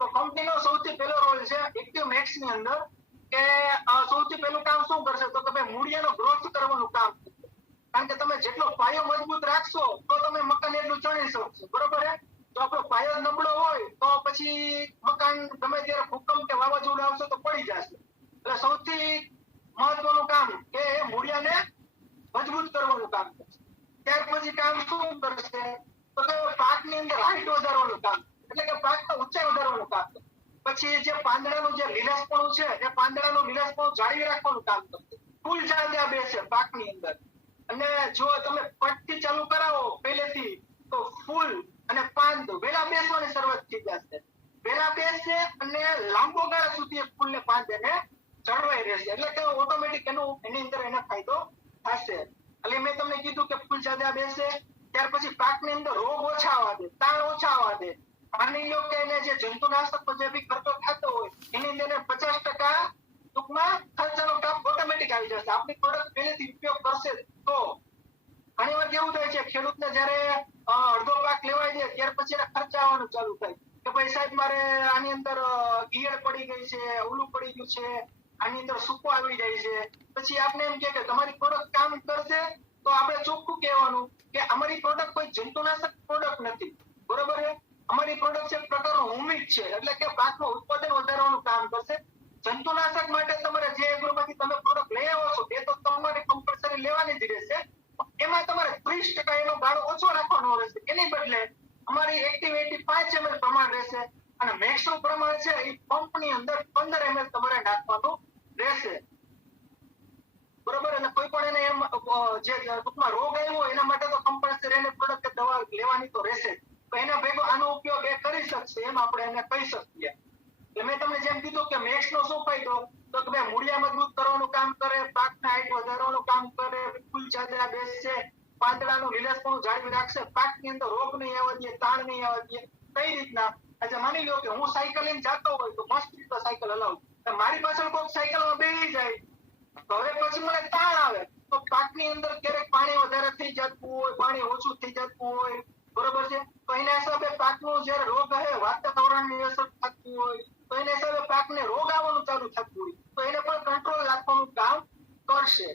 તો કંપનીનો સૌથી પહેલો રોલ છે એક્ટિવ મેક્સ ની અંદર કે સૌથી પહેલું કામ શું કરશે તો તમે મૂળિયાનો ગ્રોથ કરવાનું કામ કરશે. કારણ કે તમે જેટલો પાયો મજબૂત રાખશો તો તમે મકાન એટલું ચણી શકશો. બરોબર હે? તો આપણો પાયો નબળો હોય તો પછી મકાન ગમે ત્યારે ભૂકંપ કે વાવાઝોડું આવશે તો પડી જશે. એટલે સૌથી મહત્વનું કામ કે મૂળિયાને મજબૂત કરવાનું કામ કરશે. ત્યાર પછી કામ શું કરશે તો પાકની અંદર હાઈટ વધારવાનું કામ, એટલે કે પાકમાં ઊંચાઈ વધારવાનું કામ કરશે. પછી જે પાંદડાનું જે લીલાશપણું છે એ પાંદડાનું લીલાશપણું જાળવી રાખવાનું કામ કરશે. ફૂલ ઝાડ્યા બેસે પાકની અંદર. અને જો તમે પટથી ચાલુ કરાવો પહેલેથી તો ફૂલ અને પાન વેલા બેસવાની શરૂઆત થઈ જશે. વેલા બેસશે અને લાંબો ગાળા સુધી ફૂલને પાન એને જળવાઈ રહેશે. એટલે કે ઓટોમેટિક એની અંદર એને ફાયદો થશે. એટલે મેં તમને કીધું કે ફૂલ ઝાડા બેસે, ત્યાર પછી પાકની અંદર રોગ ઓછા આવવા દે, તાણ ઓછા આવવા દે. માની લો કે એને જે જંતુનાશક જે બી ખર્ચો થતો હોય એની અંદર 50% ટૂંકમાં ખર્ચાનો કાપ ઓટોમેટિક આવી જશે. આપણી પ્રોડક્ટ પહેલેથી ઉપયોગ કરશે તો. ઘણી વાર કેવું થાય છે ખેડૂતને જયારે અડધો પાક લેવાય છે ત્યાર પછી એને ખર્ચા આવવાનું ચાલુ થાય કે ભાઈ સાહેબ મારે આની અંદર ઈયળ પડી ગઈ છે, ઓલું પડી ગયું છે, આની અંદર સૂકો આવી જાય છે. પછી આપણે એમ કે તમારી પ્રોડક્ટ કામ કરશે તો આપણે ચોખ્ખું કહેવાનું કે અમારી પ્રોડક્ટ કોઈ જંતુનાશક પ્રોડક્ટ નથી. બરોબર છે? અમારી પ્રોડક્ટ એક પ્રકારનું હુમિક છે, એટલે કે પાકનું ઉત્પાદન વધારવાનું કામ કરશે. જંતુનાશક માટે તમારે જે એગ્રોમાંથી તમે પ્રોડક્ટ લઈ આવો છો એ તો તમારે કમ્પલસરી લેવાની જ રહેશે. એમાં તમારે 30% એનો ગાળો ઓછો રાખવાનો રહેશે. એની બદલે અમારી એક્ટિવિટી 5 ml પ્રમાણ રહેશે અને મેક્સનું પ્રમાણ છે એ પંપની અંદર 15 ml તમારે નાખવાનું રહેશે. બરોબર? અને કોઈ પણ એને એમ જે ટૂંકમાં રોગ આવ્યો એના માટે તો કમ્પલસરી એને પ્રોડક્ટ દવા લેવાની તો રહેશે. તો એના ભેગો આનો ઉપયોગ એ કરી શકશે એમ આપણે એને કહી શકીએ. એટલે મેં તમને જેમ કીધું કે મેક્સ નો શું ફાયદો, તો કે ભાઈ મૂળિયા મજબૂત કરવાનું કામ કરે, પાકના હાઈટ વધારવાનું કામ કરે, ફૂલ ચાદરા બેસશે, પાંદડાનું લીલાશપણું જાળવી રાખશે, પાકની અંદર રોગ નહીં આવવા દે, તાણ નહીં આવવા દે. કઈ રીતના? આજે માની લો કે હું સાયકલ લઈને જતો હોય તો મસ્ત રીતે સાયકલ હલાવું, મારી પાછળ કોઈક સાયકલમાં બેસી જાય તો હવે પછી મને તાણ આવે, તો પાકની અંદર ક્યારેક પાણી વધારે થઈ જતું હોય, પાણી ઓછું થઈ જતું હોય, બરોબર છે, તો એના હિસાબે પાકનું જયારે રોગ આવે, વાતાવરણની અસર થતી હોય, તો એના હિસાબે પાકને રોગ આવવાનું ચાલુ થતું હોય, તો એને પણ કંટ્રોલ રાખવાનું કામ કરશે,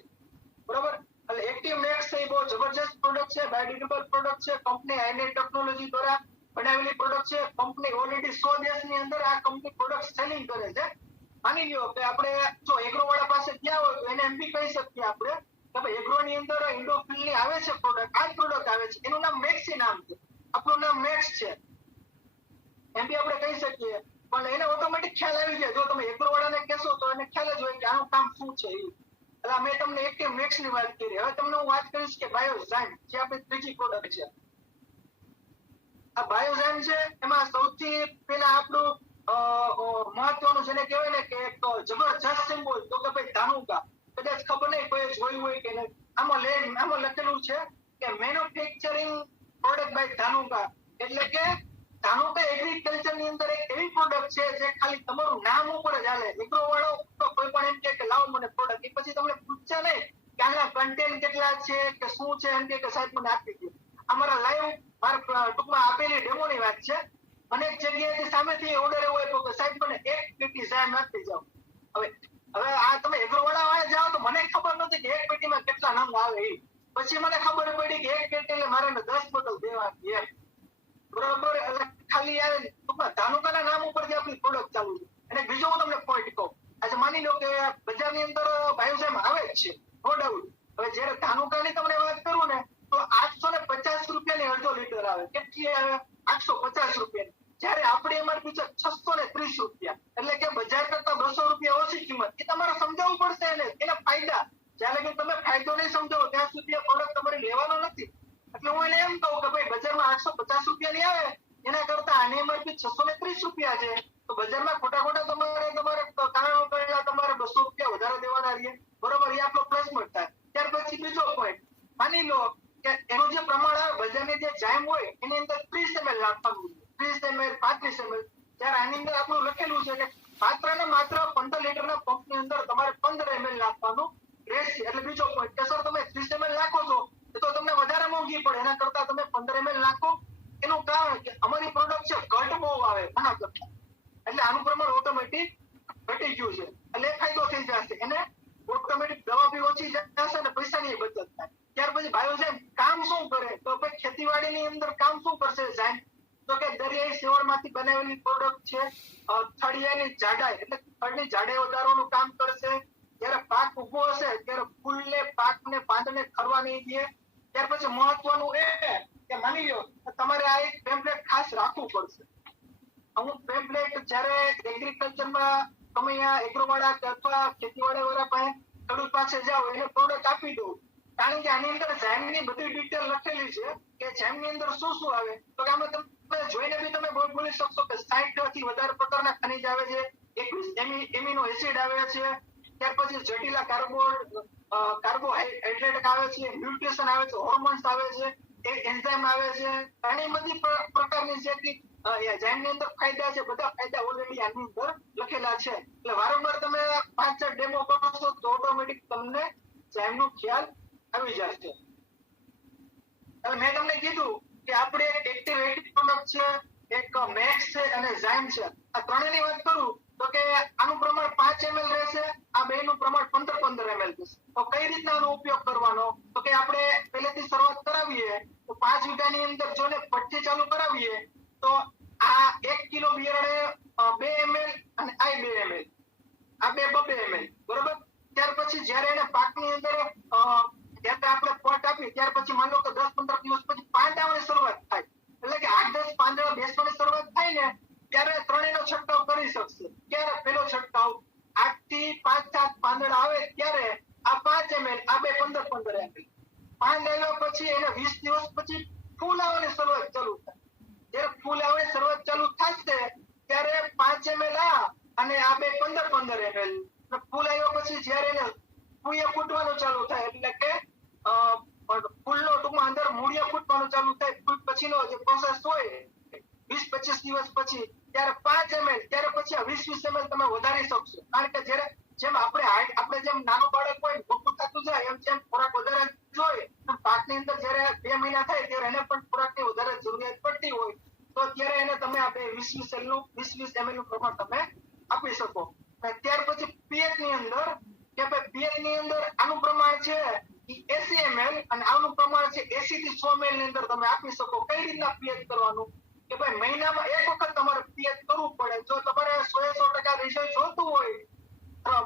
બરોબર. એટલે એક્ટિવ મેક્સ એ બહુ જબરજસ્ત પ્રોડક્ટ છે, બાયોડિગ્રેડેબલ પ્રોડક્ટ છે, કંપની હાઈનેટ ટેકનોલોજી દ્વારા બનાવેલી પ્રોડક્ટ છે. કંપની ઓલરેડી 100 દેશની અંદર આ કંપની પ્રોડક્ટ સેલિંગ કરે છે. માની લ્યો કે આપણે જો એગ્રો વાળા પાસે ગયા હોય તો એને એમ બી કહી શકીએ આપણે કે ભાઈ એગ્રો ની અંદર ઇન્ડોફિલ ની આવે છે પ્રોડક્ટ, આ પ્રોડક્ટ આવે છે, એનું નામ મેક્સી નામ છે, આપણું નામ મેક્સ છે, એમ બી આપણે કહી શકીએ. પણ એને ઓટોમેટિક ખ્યાલ આવી જાય, જો તમે એગ્રો વાળાને કહેશો તો એને ખ્યાલ જ હોય કે આનું કામ શું છે. એટલે મેં તમને એક્ટિવ મેક્સ ની વાત કરી. હવે તમને હું વાત કરીશ કે બાયોઝાઇમ, જે આપણી ત્રીજી પ્રોડક્ટ છે. આ બાયોઝાઇમ છે એમાં સૌથી પહેલા આપણું મહત્વનું જેને કહેવાય ને કે એક જબરજસ્ત સિમ્બોલ, તો કે ભાઈ ધાનુકા. કદાચ ખબર નહીં કોઈ જોયું હોય કે નહીં. આમાં લખેલું છે કે મેન્યુફેક્ચરિંગ પ્રોડક્ટ બાય ધાનુકા, એટલે કે ધાનુકા એગ્રીકલ્ચર ની અંદર એક એવી પ્રોડક્ટ છે જે ખાલી તમારું નામ ઉપર જ હાલે. એગ્રો વાળો તો કોઈ પણ એમ કે લાવો મને પ્રોડક્ટ, એ પછી તમને પૂછશે નહીં કે આના કન્ટેન્ટ કેટલા છે કે શું છે, એમ કે સાહેબ મને આપી દો. અમારા લાઈવ મારા ટૂંકમાં આપેલી ડેમો ની વાત છે. મને એક જગ્યાએથી સામેથી ઓર્ડર એવો આપ્યો કે સાહેબ મને એક પેટી ઝાયમ આપી જાઓ. હવે આ તમે એગ્રો વાળા જાઓ તો મને ખબર નથી કે એક પેટીમાં કેટલા નંગ આવે. પછી મને ખબર પડી કે એક પેટી એટલે મારે 10 બોટલ દેવાની એમ, બરોબર. એટલે ખાલી આ ટૂંકમાં ધાનુકાના નામ ઉપરથી આપણી પ્રોડક્ટ ચાલુ છે. અને બીજો હું તમને પોઈન્ટ કહું, આજે માની લો કે બજારની અંદર બાયોઝાઇમ આવે જ છે, નો ડાઉટ. હવે જયારે ધાનુકાની તમને વાત કરું ને તો 850 રૂપિયાની અડધો લીટર આવે. કેટલી આવે? 850 રૂપિયાની. જયારે આપણે એમઆરપી છે 630 રૂપિયા, એટલે કે બજાર કરતા 200 રૂપિયા ઓછી કિંમત. એ તમારે સમજાવવું પડશે એને, એના ફાયદા. જ્યારે કે તમે ફાયદો નહીં સમજાવો ત્યાં સુધી આ પ્રોડક્ટ તમારે લેવાનો નથી. એટલે હું એને એમ કહું કે ભાઈ બજારમાં 850 રૂપિયાની આવે એના કરતા આની એમઆરપી 630 રૂપિયા છે, તો બજારમાં ખોટા તમારે કારણો કરેલા તમારે 200 રૂપિયા વધારે દેવાના રહીએ, બરોબર. એ આપણો પ્લસ પોઈન્ટ થાય. ત્યાર પછી બીજો પોઈન્ટ, માની લો કે એનું જે પ્રમાણ આવે બજારની જે જાયમ હોય એની અંદર 30 ml નાખવાનું, 30 ml 35 ml. ત્યારે આની અંદર આપણું લખેલું છે કે માત્ર ને માત્ર 15 લીટરના પંપની અંદર તમારે 15 ml નાખવાનું રહેશે. એટલે બીજો પોઈન્ટ કે સર તમે 30 ml નાખો છો તો તમને વધારે મોંઘી પડે, એના કરતા તમે 15 ml નાખો. એનું કારણ કે અમારી પ્રોડક્ટ છે ઘટ બહુ આવે ઘણા કરતા, એટલે આનું પ્રમાણ ઓટોમેટિક ઘટી ગયું છે, એટલે ફાયદો થઈ જશે. એને ઓટોમેટિક દવા બી ઓછી જશે અને પૈસાની બચત થાય. ત્યાર પછી બાયોઝાઇમ કામ શું કરે, તો ભાઈ ખેતીવાડીની અંદર કામ શું કરશે ઝાઇમ, તો કે દરિયાઈ શેવાળમાંથી બનાવેલી પ્રોડક્ટ છે. થળિયાની જાડાઈ એટલે થળની જાડાઈ વધારવાનું કામ કરશે. જ્યારે પાક ઉભો હશે ત્યારે ફૂલને, પાકને, પાંદને ખરવા નહીં દે. ત્યાર પછી મહત્વનું એ કે માની લો તમારે આ એક પેમ્પલેટ ખાસ રાખવું પડશે. અમુક પેમ્પલેટ જ્યારે એગ્રીકલ્ચરમાં તમે અહીંયા એગ્રો વાળા અથવા ખેતીવાડી વાળા પાસે ખેડૂત પાસે જાઓ એને પ્રોડક્ટ આપી દો, કારણ કે આની અંદર ઝાયમની બધી ડિટેલ લખેલી છે કે ઝાયમની અંદર શું શું આવે. તો કે આમાં તમે જોઈને બી તમે બોલી શકશો કે 60 થી વધારે પ્રકારના ખનિજ આવે છે, 21 એમિનો એસિડ આવે છે, ત્યાર પછી જટિલા કાર્બોહાઈડ્રેટ આવે છે, ન્યુટ્રિશન આવે છે, હોર્મોન્સ આવે છે, એન્ઝાઇમ આવે છે, ઘણી બધી પ્રકારની જે ઝાયમની અંદર ફાયદા છે, બધા ફાયદા ઓલરેડી આની અંદર લખેલા છે. એટલે વારંવાર તમે 5-4 ડેમો કરો છો તો ઓટોમેટિક તમને ઝાયમનો ખ્યાલ આવી જશે. હવે મેં તમને કીધું કે આપણે એક્ટિવ પ્રોડક્ટ છે, એક મેક્સ છે અને ઝાયમ છે. આ ત્રણેયની વાત કરું તો કે આનું પ્રમાણ 5 ml રહેશે, આ બેનું પ્રમાણ 15 ml રહેશે. તો કઈ રીતના આનો ઉપયોગ કરવાનો, તો કે આપણે પહેલેથી શરૂઆત કરાવીએ તો 5 વીઘાની અંદર જો ને પટ્ટી ચાલુ કરાવીએ તો આ 1 કિલો બિયારણે 2 ml અને આ 2 ml, આ 2 ml, બરોબર. ત્યાર પછી જ્યારે એને પાકની અંદર ત્યારે આપણે પોટ આપીએ ત્યાર પછી માનો કે 10-15 દિવસ પછી પાંદડાની શરૂઆત થાય, એટલે કે 8-10 પાંદડા બેસવાની શરૂઆત થાય ને ત્યારે ત્રણેયનો છંટકાવ કરી શકશે. ત્યારે પેલો છંટકાવ 8 થી 5-7 પાંદડા આવે ત્યારે આ 5 ml, આ 15 ml. પાંદડા પછી એને 20 દિવસ પછી ફૂલ આવવાની શરૂઆત ચાલુ થાય. જ્યારે ફૂલ આવવાની શરૂઆત ચાલુ થશે ત્યારે 5 ml આ ફૂટ પછીનો જે પ્રોસેસ હોય 20-25 દિવસ પછી ત્યારે 5 ml ત્યારે પછી આ 20 ml તમે વધારી શકશો. કારણ કે જ્યારે જેમ આપણે જેમ નાનું બાળક હોય મોટું થતું જાય એમ જેમ ખોરાક વધારે જોઈએ એમ પાકની અંદર જ્યારે 2 મહિના થાય ત્યારે એને પણ ખોરાકની વધારે જરૂરિયાત પડતી હોય તો ત્યારે એને તમે આપણે 20 ml નું પ્રમાણ તમે આપી શકો. અને ત્યાર પછી પીએચ ની અંદર કે ભાઈ પીએચ ની અંદર આનું પ્રમાણ છે 80 ml અને આનું પ્રમાણ છે 80 થી 100 ml ની અંદર તમે આપી શકો. કઈ રીતના પીએચ કરવાનું કે ભાઈ મહિનામાં એક વખત તમારે પીએચ કરવું પડે. જો તમારે 100% રિઝલ્ટ જોતું હોય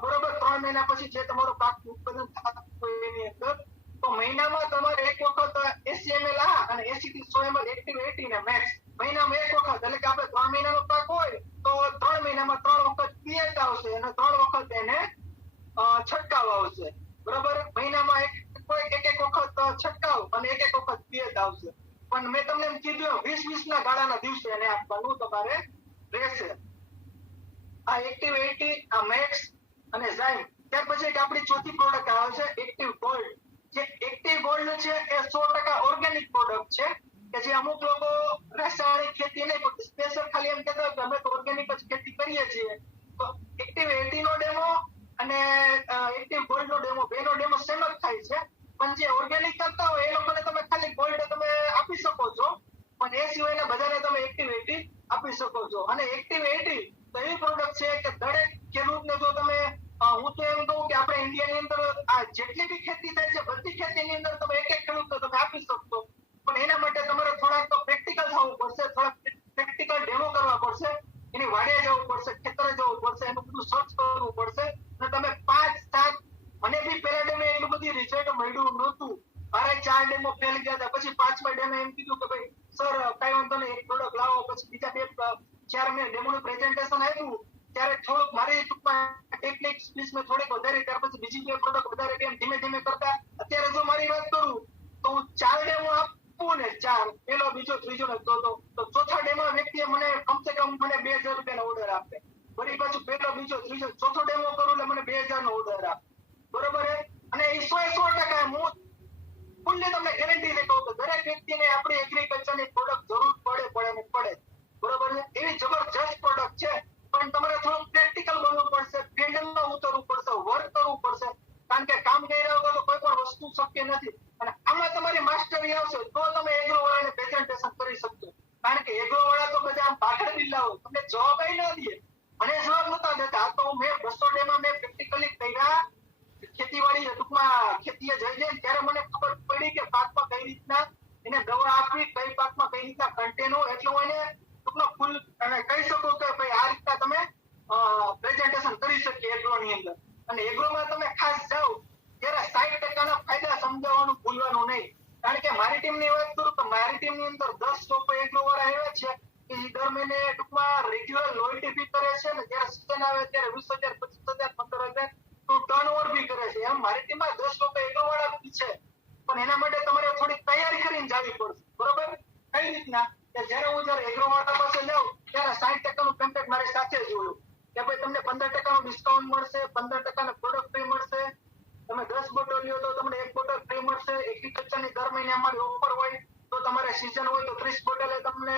બરોબર 3 મહિના પછી જે તમારો પાક ઉત્પાદન થતું હોય એની અંદર તો મહિનામાં તમારે એક વખત 80 ml અને 80 થી 100 ml એક્ટિવ 80 ને મેક્સ મહિનામાં એક વખત એટલે કે આપણે 3 મહિનાનો પાક હોય તો 3 મહિનામાં 3 વખત પીએચ આવશે અને 3 વખત એને છંટકાવ આવશે. બરોબર મહિનામાં એક વખત છંટકાવ અને એક વખત પીએચ આવશે. પણ મેં તમને એમ કીધું 20-20 ના ગાળાના દિવસે એને આપવાનું તમારે રહેશે. આ એક્ટિવ 80 આ મેક્સ અને ઝાઇમ. ત્યાર પછી એક આપણી ચોથી પ્રોડક્ટ આવે છે એક્ટિવ ગોલ્ડ. જે એક્ટિવ ગોલ્ડ છે એ 100% ઓર્ગેનિક પ્રોડક્ટ છે કે જે અમુક લોકો રાસાયણિક ખેતી નહીં પણ સ્પેશિયલ ખાલી એમ કહેતા હોય કે અમે તો ઓર્ગેનિક જ ખેતી કરીએ છીએ. તો એક્ટિવ 80 નો ડેમો અને એક્ટિવ ગોલ્ડ નો ડેમો બેનો ડેમો સેમ જ થાય છે. પણ જે ઓર્ગેનિક કરતા હોય એ લોકોને તમે ખાલી ગોલ્ડ તમે આપી શકો છો પણ એ સિવાયના બધાને તમે એક્ટિવ 80 આપી શકો છો. અને એક્ટિવ 80 તો એવી પ્રોડક્ટ છે કે દરેક ખેડૂતને જો તમે હું તો એમ કહું કે આપણે ઇન્ડિયાની અંદર આ જેટલી બી ખેતી થાય છે બધી ખેતીની અંદર તમે એક ખેડૂતને તમે આપી શકશો. પણ એના માટે તમારે થોડાક તો પ્રેક્ટિકલ થવું પડશે, થોડાક પ્રેક્ટિકલ ડેમો કરવા પડશે, એની વાડીએ જવું પડશે, ખેતરે જવું પડશે, એનું બધું સર્ચ કરવું પડશે. અને તમે 5-7 મને બી પહેલા ડેમે એટલું બધી રિઝલ્ટ મળ્યું નહોતું. મારે 4 ડેમો ફેલ ગયા હતા. પછી 5મા ડેમે એમ કીધું કે ભાઈ સર કઈ વાંધો નહીં એક પ્રોડક્ટ લાવો. પછી બીજા 4 મેં ડેમોનું પ્રેઝન્ટેશન આપ્યું ત્યારે થોડુંક મારી ટૂંકમાં ટેકનિક સ્પીચ મેં થોડીક વધારી. ત્યાર પછી બીજી બે પ્રોડક્ટ વધારે કેમ ધીમે ધીમે કરતા અત્યારે જો મારી વાત કરું તો હું 4 ડેમો આપું ને 4 પેલો બીજો ત્રીજો ને તો ચોથા ડેમો વ્યક્તિએ મને કમસે કમ મને 2000 રૂપિયાનો ઓર્ડર આપે. વળી પાછું પેલો બીજો ત્રીજો ચોથો ડેમો કરું એટલે મને 2000 નો ઓર્ડર આપે. બરોબર અને એ 100% હું ફૂલ્લી તમને ગેરંટી દે કહું તો દરેક વ્યક્તિને આપણી એગ્રીકલ્ચરની પ્રોડક્ટ જરૂર પડે. બરોબર છે એવી જબરજસ્ત પ્રોડક્ટ છે. પણ તમારે થોડું પ્રેક્ટિકલ બનવું પડશે, ફિલ્ડમાં ઉતરવું પડશે, વર્ક કરવું પડશે. કારણ કે કામ કર્યા વગર તો કોઈ પણ વસ્તુ શક્ય નથી. અને આમાં તમારી માસ્ટરી આવશે તો તમે એગ્રો વાળાને પ્રેઝન્ટેશન કરી શકશો. કારણ કે એગ્રો વાળા તો બધા આમ પાછળ બિલ્લા હોય તમને જવાબ આવી ના દે. મને જવાબ નતા દેતા. તો મેં 200 ડેમાં મેં પ્રેક્ટિકલી કર્યા ખેતીવાડી ટૂંકમાં ખેતીએ જઈ જાય ત્યારે મને ખબર પડી કે પાકમાં કઈ રીતના એને દવા આપવી, કઈ પાકમાં કઈ રીતના કન્ટેન હોય. એટલે હું એને ટૂંકમાં ફૂલ અને કહી શકું કે ભાઈ આ રીતના તમે પ્રેઝન્ટેશન કરી શકીએ એગ્રોની અંદર. અને એગ્રોમાં તમે ખાસ જાઓ ત્યારે 60% ના ફાયદા સમજાવવાનું ભૂલવાનું નહીં. કારણ કે મારી ટીમની વાત કરું તો મારી ટીમની અંદર 10 લોકો એગ્રો વાળા આવ્યા છે કે જે દર મહિને ટૂંકમાં રેગ્યુલર લોયલ્ટી ફી કરે છે ને જ્યારે સીઝન આવે ત્યારે 20,000, 25,000, 15,000 તો ટર્નઓવર બી કરે છે. એમ મારી ટીમમાં 10 લોકો એગ્રો વાળા બી છે. પણ એના માટે તમારે થોડી તૈયારી કરીને જાવી પડશે. બરોબર કઈ રીતના કે જ્યારે એગ્રો વાળા પાસે જાઉં ત્યારે 60% નું પેમેન્ટ મારી સાથે જોયું કે ભાઈ તમને 15% નું ડિસ્કાઉન્ટ મળશે, 15% નું પ્રોડક્ટ ફ્રી મળશે. તમે 10 બોટલ લ્યો તો તમને 1 બોટલ ફ્રી મળશે. એગ્રીકલ્ચરની દર મહિને અમારી ઓફર હોય તો તમારે સીઝન હોય તો 30 બોટલે તમને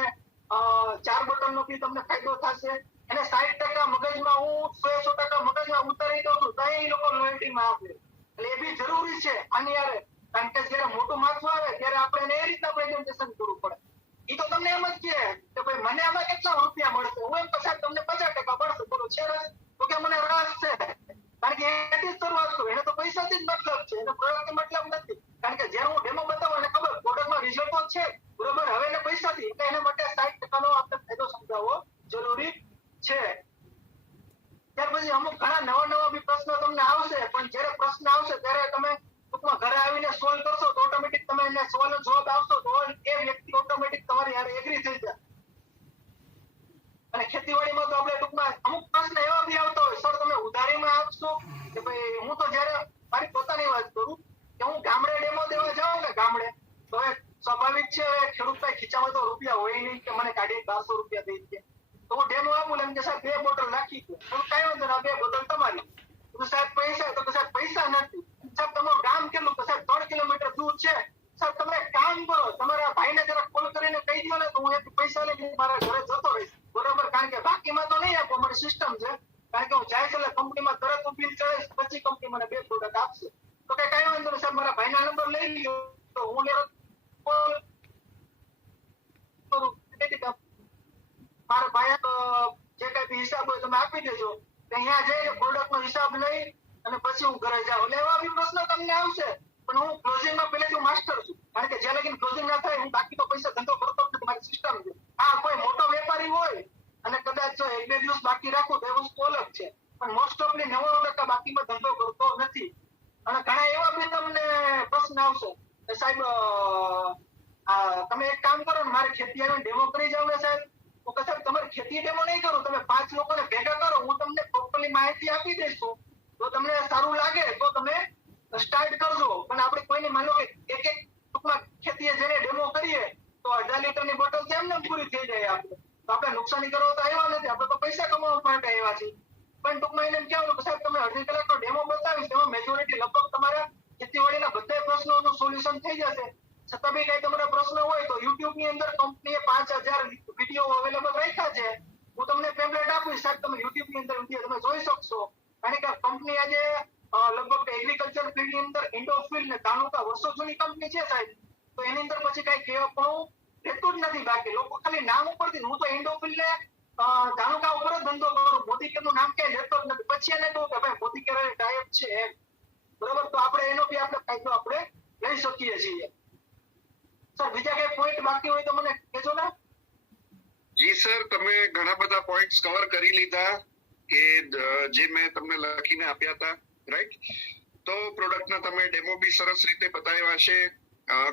4 બોટલનો બી તમને ફાયદો થશે. અને 60% મગજમાં હું 100% મગજમાં ઉતારી દઉં છું તો એ લોકો લોયલ્ટીમાં આપે. એટલે એ બી જરૂરી છે આની યારે. કારણ કે જ્યારે મોટું માથું આવે ત્યારે આપણે એ રીતના પ્રેઝન્ટેશન કરવું પડે. એ તો તમને એમ જ કે ભાઈ મને આમાં કેટલા રૂપિયા મળશે. હું એમ પછી તમને 50% મળશે. બોલો છે તો કે મને રસ છે. કારણ કે એથી જ શરૂઆત કરું. એને તો પૈસાથી જ મતલબ છે, એને પ્રોડક્ટ મતલબ નથી. કારણ કે જ્યારે હું ડેમો બતાવું એને ખબર પ્રોડક્ટમાં રિઝલ્ટ તો છે બરોબર. હવે એને પૈસાથી એટલે એના માટે 60% નો આપણે ફાયદો સમજાવવો જરૂરી છે. ત્યાર પછી અમુક ઘણા નવા બી પ્રશ્નો તમને આવશે. પણ જ્યારે પ્રશ્ન આવશે ત્યારે તમે ટૂંકમાં ઘરે આવીને સોલ્વ કરશો તો ઓટોમેટિક તમે એને સોલ્વ જવાબ આપશો તો એ વ્યક્તિ ઓટોમેટિક તમારી હારે એગ્રી થઈ જાય. અને ખેતીવાડીમાં તો આપણે ટૂંકમાં અમુક પ્રશ્ન એવા બી આવતા હોય સર તમે ઉધારીમાં આપશો કે ભાઈ હું તો જ્યારે મારી પોતાની વાત કરું કે હું ગામડે ડેમો દેવા જાઉં ને ગામડે તો સ્વાભાવિક છે ખેડૂત ભાઈ ખીચામાં તો રૂપિયા હોય નહીં કે મને કાઢી 1200 રૂપિયા દઈ દે. તો હું ડેમો આપું એમ કે સાહેબ 2 બોટલ નાખી દો. કઈ વાંધો ના 2 બોટલ તમારી. તો સાહેબ પૈસા તો સાહેબ પૈસા નથી. સાહેબ તમારું ગામ કેટલું તો સાહેબ 3 કિલોમીટર દૂર છે. સાહેબ તમે કામ કરો તમારા ભાઈને જરા કોલ કરી પૈસા લઈને મારા ઘરે જતો રહીશ, બરોબર? કારણ કે બાકીમાં તો નહીં આપો, અમારી સિસ્ટમ છે. કારણ કે હું જાય એટલે કંપનીમાં તરત હું બિલ ચડાવીશ, પછી કંપની મને 2 પ્રોડક્ટ આપશે. તો કઈ વાંધો નહીં સાહેબ, મારા ભાઈના નંબર લઈ લ્યો તો હું કોલ કરું. મારા ભાઈ જે કઈ બી હિસાબ હોય તમે આપી દેજો. અહીંયા જઈને પ્રોડક્ટ નો હિસાબ લઈ અને પછી હું ઘરે જાઉં. એટલે એવા બી પ્રશ્ન તમને આવશે, પણ હું ક્લોઝિંગમાં પહેલેથી માસ્ટર છું. કારણ કે જ્યાં લગીને ક્લોઝિંગ ના થાય હું બાકી તો પૈસા ધંધો કરતો જ નથી, મારી સિસ્ટમ છે. હા, કોઈ મોટો વેપારી હોય અને કદાચ જો 1-2 દિવસ બાકી રાખું તો એ વસ્તુ અલગ છે, પણ મોસ્ટ ઓફલી 99% બાકીમાં ધંધો કરતો નથી. અને ઘણા એવા બી તમને પ્રશ્ન આવશે કે સાહેબ તમે એક કામ કરો ને, મારે ખેતી આવીને ડેમો કરી જાવ ને સાહેબ. તો કે સાહેબ તમારે ખેતી ડેમો નહીં કરું, તમે 5 લોકોને ભેગા કરો, હું તમને પ્રોપરલી માહિતી આપી દઈશું. તો તમને સારું લાગે તો તમે સ્ટાર્ટ કરજો. પણ આપણે કોઈને માનો કે એક ટૂંકમાં ખેતીએ જેને ડેમો કરીએ તો 18 લીટરની બોટલ કેમ ને પૂરી થઈ જાય આપણે. તો આપણે નુકસાની કરવા તો આવ્યા નથી, આપણે તો પૈસા કમાવા માટે આવ્યા છીએ. પણ ટૂંકમાં એને એમ કહેવાનું કે સાહેબ તમે 18 કલાકનો ડેમો બતાવીશ, એમાં મેજોરિટી લગભગ તમારા ખેતીવાડીના બધા પ્રશ્નોનું સોલ્યુશન થઈ જશે. છતાં બી કઈ તમારા પ્રશ્ન હોય તો YouTube ની અંદર કંપનીએ 5000 વિડીયો અવેલેબલ રાખ્યા છે. હું તમને પેમ્પલેટ આપીશ સાહેબ, તમે YouTube ની અંદર વિડીયો તમે જોઈ શકશો. કારણ કે કંપની આજે લગભગ એગ્રીકલ્ચર ફિલ્ડ ની અંદર ઇન્ડોફિલ ને ધાનુકા વર્ષો જૂની કંપની છે સાહેબ. તો એની અંદર પછી કઈ કહેવાનું રહેતું જ નથી. બાકી લોકો ખાલી નામ ઉપરથી, હું તો ઇન્ડોફિલ ને ધાનુકા ઉપર જ ધંધો કરું, મોદીકેર નું નામ ક્યાંય લેતો જ નથી. પછી એને કહું કે ભાઈ મોદીકેર ટાઈપ છે એમ, બરોબર? તો આપણે એનો બી આપણે ફાયદો આપણે લઈ શકીએ છીએ. સર બીજા કઈ પોઈન્ટ બાકી હોય તો મને કહેજો ને. જી સર, તમે ઘણા બધા પોઈન્ટ્સ કવર કરી લીધા કે જે મેં તમને લખીને આપ્યા હતા, રાઈટ? તો પ્રોડક્ટના તમે ડેમો બી સરસ રીતે બતાવ્યા છે.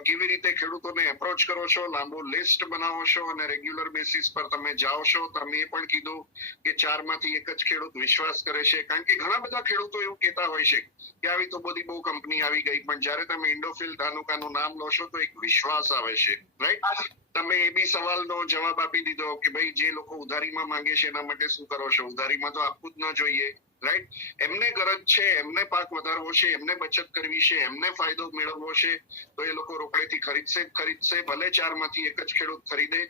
કેવી રીતે ખેડૂતોને એપ્રોચ કરો છો, લાંબુ લિસ્ટ બનાવો છો અને રેગ્યુલર બેસિસ પર તમે જાઓ છો. તમે એ પણ કીધું કે 4 માંથી 1 જ ખેડૂત વિશ્વાસ કરે છે. કારણ કે ઘણા બધા ખેડૂતો એવું કહેતા હોય છે કે આવી તો બધી બહુ કંપની આવી ગઈ, પણ જ્યારે તમે ઇન્ડોફિલ ધાનુકાનું નામ લો છો તો એક વિશ્વાસ આવે છે, રાઈટ? તમે એ બી સવાલનો જવાબ આપી દીધો કે ભાઈ જે લોકો ઉધારીમાં માંગે છે એના માટે શું કરો છો? ઉધારીમાં તો આપવું જ ન જોઈએ, રાઈટ? એમને ગરજ છે, એમને પાક વધારવો છે, એમને બચત કરવી છે, એમને ફાયદો મેળવવો છે, તો એ લોકો રોકડેથી ખરીદશે. ભલે 4 માંથી 1 જ ખેડૂત ખરીદે,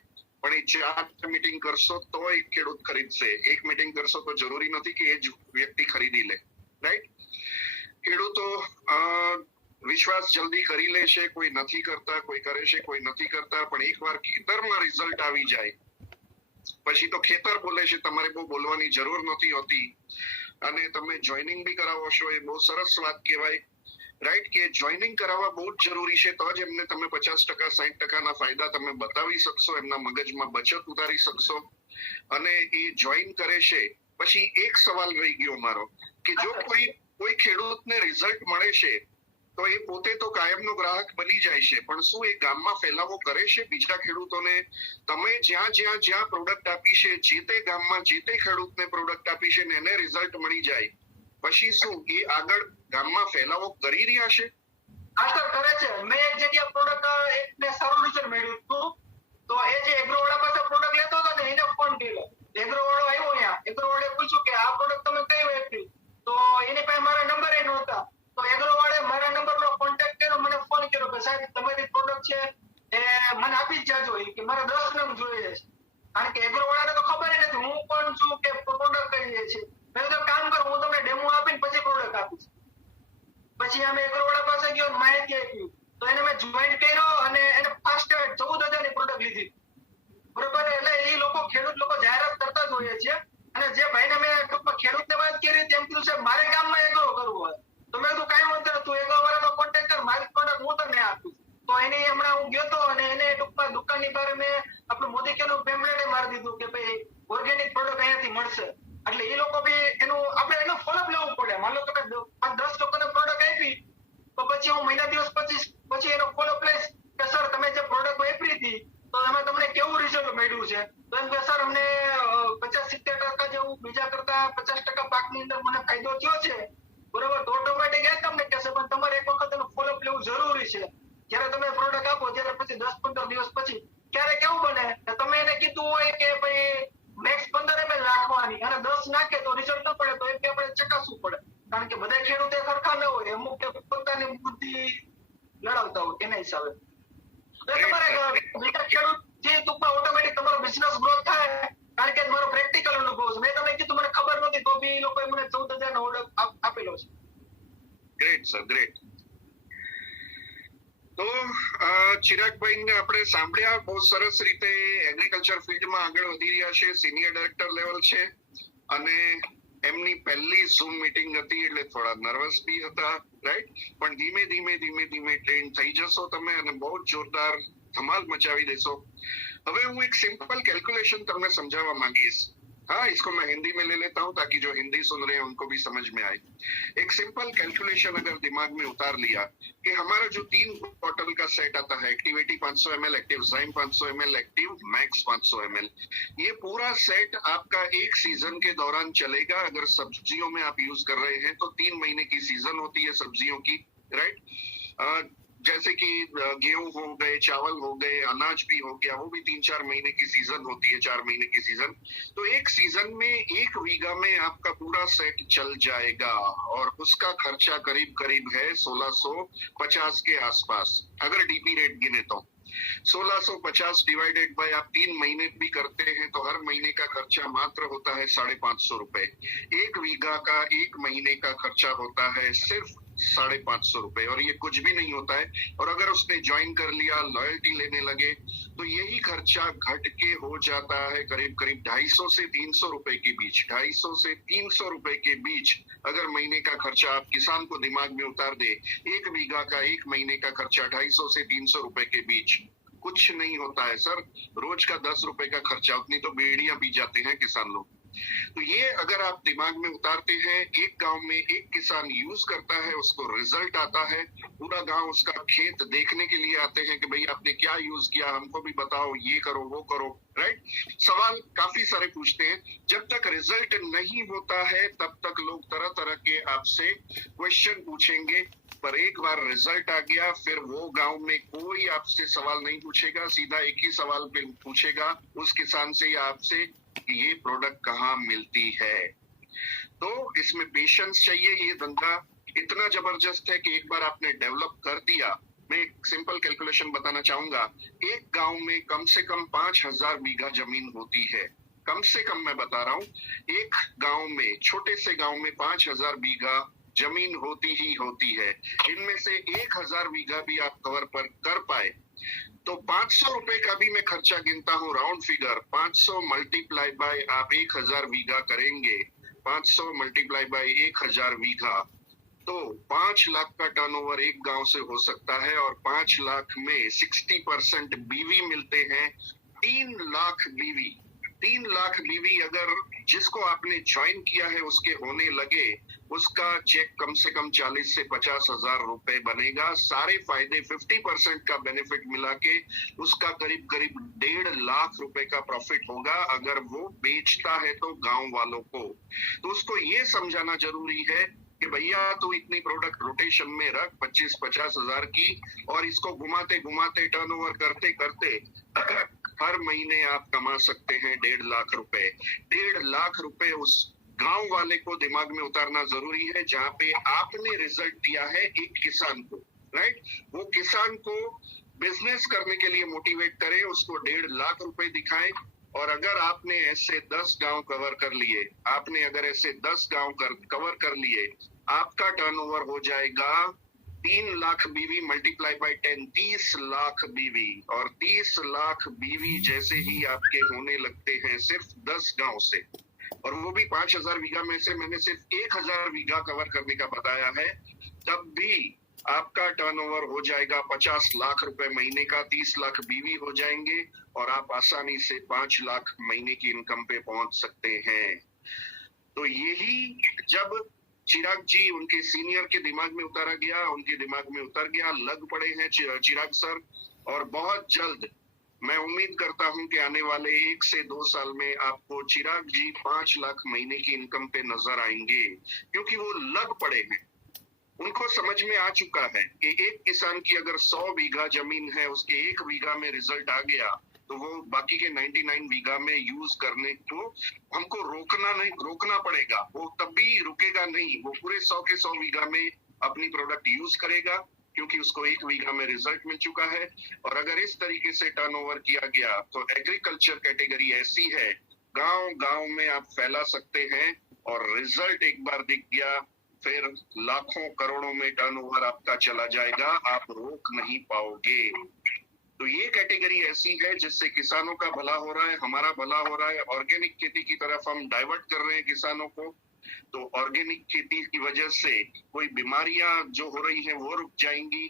પણ એ 4 મીટિંગ કરશો તો એક ખેડૂત ખરીદશે. 1 મીટિંગ કરશો તો જરૂરી નથી કે એ જ વ્યક્તિ ખરીદી લે, રાઈટ? ખેડૂતો વિશ્વાસ જલ્દી કરી લે છે, કોઈ નથી કરતા, કોઈ કરે છે, કોઈ નથી કરતા. પણ એકવાર ખેતરમાં રિઝલ્ટ આવી જાય પછી તો ખેતર બોલે છે, તમારે બહુ બોલવાની જરૂર નથી હોતી. અને તમે જોઈનિંગ બી કરાવો છો, એ બહુ સરસ વાત કહેવાય, રાઈટ? કે જોઈનિંગ કરાવવા બહુ જ જરૂરી છે, તો જ એમને તમે 50% 60% ફાયદા તમે બતાવી શકશો, એમના મગજમાં બચત ઉતારી શકશો. અને એ જોઈન કરે છે પછી એક સવાલ રહી ગયો મારો કે જો કોઈ ખેડૂતને રિઝલ્ટ મળે છે તો એ પોતે તો કાયમનો ગ્રાહક બની જાય છે, પણ શું એ ગામમાં ફેલાવો કરે છે બીજા ખેડૂતોને? તમે જ્યાં પ્રોડક્ટ આપી છે, જે તે ગામમાં જે તે ખેડૂતને પ્રોડક્ટ આપી છે ને એને રિઝલ્ટ મળી જાય પછી શું એ આગળ ગામમાં ફેલાવો કરી રહ્યા છે? હા સર, કરે છે. મેં એક જગ્યા પ્રોડક્ટ એકને સારું રિઝલ્ટ મળ્યું હતું. તો એ જે એગ્રો વાળા પાસે પ્રોડક્ટ લેતો હતો ને એને ફોન કર્યો. એગ્રો વાળો આવ્યો અહીંયા, એગ્રો વાળે પૂછ્યું કે આ પ્રોડક્ટ તમે કઈ વેચ્યું? તો એની પાસે મારા નંબર એ નહોતા. તો એગ્રો વાળે મારા નંબરનો કોન્ટેક્ટ કર્યો, મને ફોન કર્યો કે સાહેબ તમારી પ્રોડક્ટ છે એ મને આપી જ જાજો, કે મારે 10 નંગ જોઈએ છે. કારણ કે એગ્રો વાળાને તો ખબર નથી હું કોણ છું કે પ્રોડક્ટ કઈ છે. મેં તો કામ કરું, હું તમને ડેમો આપીને પછી પ્રોડક્ટ આપીશ. પછી અમે એગ્રો વાળા પાસે ગયો, માહિતી આપી, તો એને મેં જોઈન્ટ કર્યો અને એને ફાસ્ટ 14,000 ની પ્રોડક્ટ લીધી, બરોબર? એટલે એ લોકો ખેડૂત લોકો જાહેરાત કરતા જ હોય છે. અને જે ભાઈને મેં ટૂંકમાં ખેડૂતને વાત કરી તેમ કીધું સાહેબ મારે ગામમાં એગ્રો કરવું હોય, તો મેં કીધું કાંઈ વાંધો નહીં, તું એગ્રો વાળાનો કોન્ટેક્ટ કર, મારી પ્રોડક્ટ હું તમને આપીશ. તો એને હમણાં હું ગયો તો અને એને ટૂંકમાં દુકાનની બહાર મેં આપણું મોદી કેનું પેમ્પલેટ મારી દીધું કે ભાઈ ઓર્ગેનિક પ્રોડક્ટ અહીંયાથી મળશે. એટલે એ લોકો બી આપણે એનો ફોલોઅપ લેવું પડે. માન લો કે 10 લોકોને પ્રોડક્ટ આપી તો પછી હું મહિના દિવસ પછી એનો ફોલોઅપ લઈશ કે સર તમે જે પ્રોડક્ટ વાપરી હતી તો તમને કેવું રિઝલ્ટ મળ્યું છે? તો એમ કે સર અમને 50-70% જેવું બીજા કરતા 50% પાકની અંદર મને ફાયદો થયો છે, બરોબર? તો ઓટોમેટિક એ તમને કહેશે, પણ તમારે એક વખત એનું ફોલોઅપ લેવું જરૂરી છે. જ્યારે તમે પ્રોડક્ટ આપો ત્યારે પછી 10-15 દિવસ પછી ક્યારે કેવું બને કે તમે એને કીધું હોય કે ભાઈ મેક્સ 15 ml રાખવાની અને 10 નાખે તો રિઝલ્ટ ન પડે, તો એમ કે આપણે ચકાસવું પડે. કારણ કે બધા ખેડૂતો સરખા ન હોય, અમુક પોતાની બુદ્ધિ લડાવતા હોય એના હિસાબે. તમારે બીજા ખેડૂત જે ટૂંકમાં ઓટોમેટિક તમારો ચિરાગભાઈને આપણે સાંભળ્યા, બહુ સરસ રીતે એગ્રીકલ્ચર ફિલ્ડમાં આગળ વધી રહ્યા છે, સિનિયર ડાયરેક્ટર લેવલ છે અને એમની પહેલી ઝૂમ મીટિંગ હતી એટલે થોડા નર્વસ બી હતા, રાઈટ? પણ ધીમે ધીમે ટ્રેન થઈ જશો તમે અને બહુ જ જોરદાર ધમાલ મચાવી દેશો. હવે હું એક सिंपल कैलकुलेशन તમને समझावा માંગીશ. हाँ, इसको मैं हिंदी में ले लेता हूँ ताकि जो हिंदी सुन रहे हैं उनको भी समझ में आए. एक सिंपल कैलकुलेशन अगर दिमाग में उतार लिया कि हमारा जो 3 बॉटल का सेट आता है, activity 500 ml, active zyme 500 ml, active max 500 ml, ये पूरा सेट आपका एक सीजन के दौरान चलेगा. अगर सब्जियों में आप यूज कर रहे हैं तो 3 महीने की सीजन होती है सब्जियों की, राइट? जैसे कि गेहूं हो गए, चावल हो गए, अनाज भी हो गया, वो भी 3-4 महीने की सीजन होती है, 4 महीने की सीजन. तो एक सीजन में 1 बीघा में आपका पूरा सेट चल जाएगा और उसका खर्चा करीब करीब है 1650 के आसपास, अगर डीपी रेट गिने तो 1650 डिवाइडेड बाय आप 3 महीने भी करते हैं तो हर महीने का खर्चा मात्र होता है 550 रुपए. 1 बीघा का 1 महीने का खर्चा होता है सिर्फ 550 रुपए और ये कुछ भी नहीं होता है. और अगर उसने ज्वाइन कर लिया, लॉयल्टी लेने लगे तो यही खर्चा घट के हो जाता है करीब करीब 250 से 300 रुपए के बीच. 250 से 300 रुपए के बीच अगर महीने का खर्चा आप किसान को दिमाग में उतार दे, 1 बीघा का 1 महीने का खर्चा 250 से 300 रुपए के बीच कुछ नहीं होता है सर. रोज का 10 रुपए का खर्चा, उतनी तो बेड़ियां पी जाते हैं किसान लोग. तो ये अगर आप दिमाग में उतारते हैं, एक गांव में एक किसान यूज करता है, उसको रिजल्ट आता है, पूरा गांव उसका खेत देखने के लिए आते हैं कि भाई आपने क्या यूज किया, हमको भी बताओ, ये करो वो करो, राइट? सवाल काफी सारे पूछते हैं. जब तक रिजल्ट नहीं होता है तब तक लोग तरह तरह के आपसे क्वेश्चन पूछेंगे, पर एक बार रिजल्ट आ गया फिर वो गांव में कोई आपसे सवाल नहीं पूछेगा. सीधा एक ही सवाल पूछेगा उस किसान से या आपसे कि ये प्रोडक्ट कहाँ मिलती है. तो इसमें पेशेंस चाहिए. ये धंधा इतना जबरदस्त है कि एक बार आपने डेवलप कर दिया. मैं एक सिंपल कैलकुलेशन बताना चाहूंगा. एक गांव में कम से कम 5000 बीघा जमीन होती है. कम से कम मैं बता रहा हूँ, एक गांव में, छोटे से गांव में 5000 बीघा जमीन होती ही होती है. इनमें से 1000 बीघा भी आप कवर पर कर पाए तो 500 रुपए का भी मैं खर्चा गिनता हूँ, राउंड फिगर. 500 मल्टीप्लाई बाय आप 1000 बीघा करेंगे, 500 मल्टीप्लाई बाय 1000 बीघा, तो 5 लाख का टर्नओवर एक गांव से हो सकता है. और 5 लाख में 60% बीवी मिलते हैं. 3 लाख बीवी, 3 लाख बीवी अगर जिसको आपने ज्वाइन किया है उसके होने लगे, उसका चेक कम से कम 40 से 50 हजार रुपए बनेगा. सारे फायदे 50% का बेनिफिट मिला के उसका करीब करीब 1.5 लाख रुपए का प्रॉफिट होगा अगर वो बेचता है तो गांव वालों को. तो उसको ये समझाना जरूरी है कि भैया तू इतनी प्रोडक्ट रोटेशन में रख 25-50 हजार की, और इसको घुमाते घुमाते टर्नओवर करते करते हर महीने आप कमा सकते हैं 1.5 लाख रुपए. 1.5 लाख रुपए उस गांव वाले को दिमाग में उतारना जरूरी है जहां पे आपने रिजल्ट दिया है एक किसान को, राइट? वो किसान को बिजनेस करने के लिए मोटिवेट करें, उसको 1.5 लाख रुपए दिखाएं. और अगर आपने ऐसे 10 गांव कवर कर लिए, आपने अगर ऐसे 10 गांव कवर कर लिए, आपका टर्नओवर हो जाएगा 3 लाख बीवी मल्टीप्लाई बाय 10, 30 लाख बीवी. और 30 लाख बीवी जैसे ही आपके होने लगते हैं सिर्फ 10 गांव से, और वो भी 5000 बीघा में से मैंने सिर्फ 1000 बीघा कवर करने का बताया है, तब भी आपका टर्नओवर हो जाएगा 50 लाख रुपए महीने का. 30 लाख बीवी हो जाएंगे और आप आसानी से 5 लाख महीने की इनकम पे पहुंच सकते हैं. तो यही जब चिराग जी उनके सीनियर के दिमाग में उतारा गया, उनके दिमाग में उतर गया, लग पड़े हैं चिराग सर. और बहुत जल्द मैं उम्मीद करता हूं कि आने वाले 1 से 2 साल में आपको चिराग जी 5 लाख महीने की इनकम पे नजर आएंगे, क्योंकि वो लग पड़े हैं. उनको समझ में आ चुका है कि एक किसान की अगर 100 बीघा जमीन है, उसके 1 बीघा में रिजल्ट आ गया तो वो बाकी के 99 बीघा में यूज करने को हमको रोकना पड़ेगा. वो तब भी रुकेगा नहीं, वो पूरे 100 के 100 बीघा में अपनी प्रोडक्ट यूज करेगा क्योंकि उसको 1 बीघा में रिजल्ट मिल चुका है. और अगर इस तरीके से टर्नओवर किया गया तो एग्रीकल्चर कैटेगरी ऐसी है, गांव गांव में आप फैला सकते हैं और रिजल्ट एक बार दिख गया फिर लाखों करोड़ों में टर्नओवर आपका चला जाएगा, आप रोक नहीं पाओगे. तो ये कैटेगरी ऐसी है जिससे किसानों का भला हो रहा है, हमारा भला हो रहा है। ऑर्गेनिक खेती की तरफ हम डाइवर्ट कर रहे हैं किसानों को, तो ऑर्गेनिक खेती की वजह से कोई बीमारियां जो हो रही हैं वो रुक जाएंगी,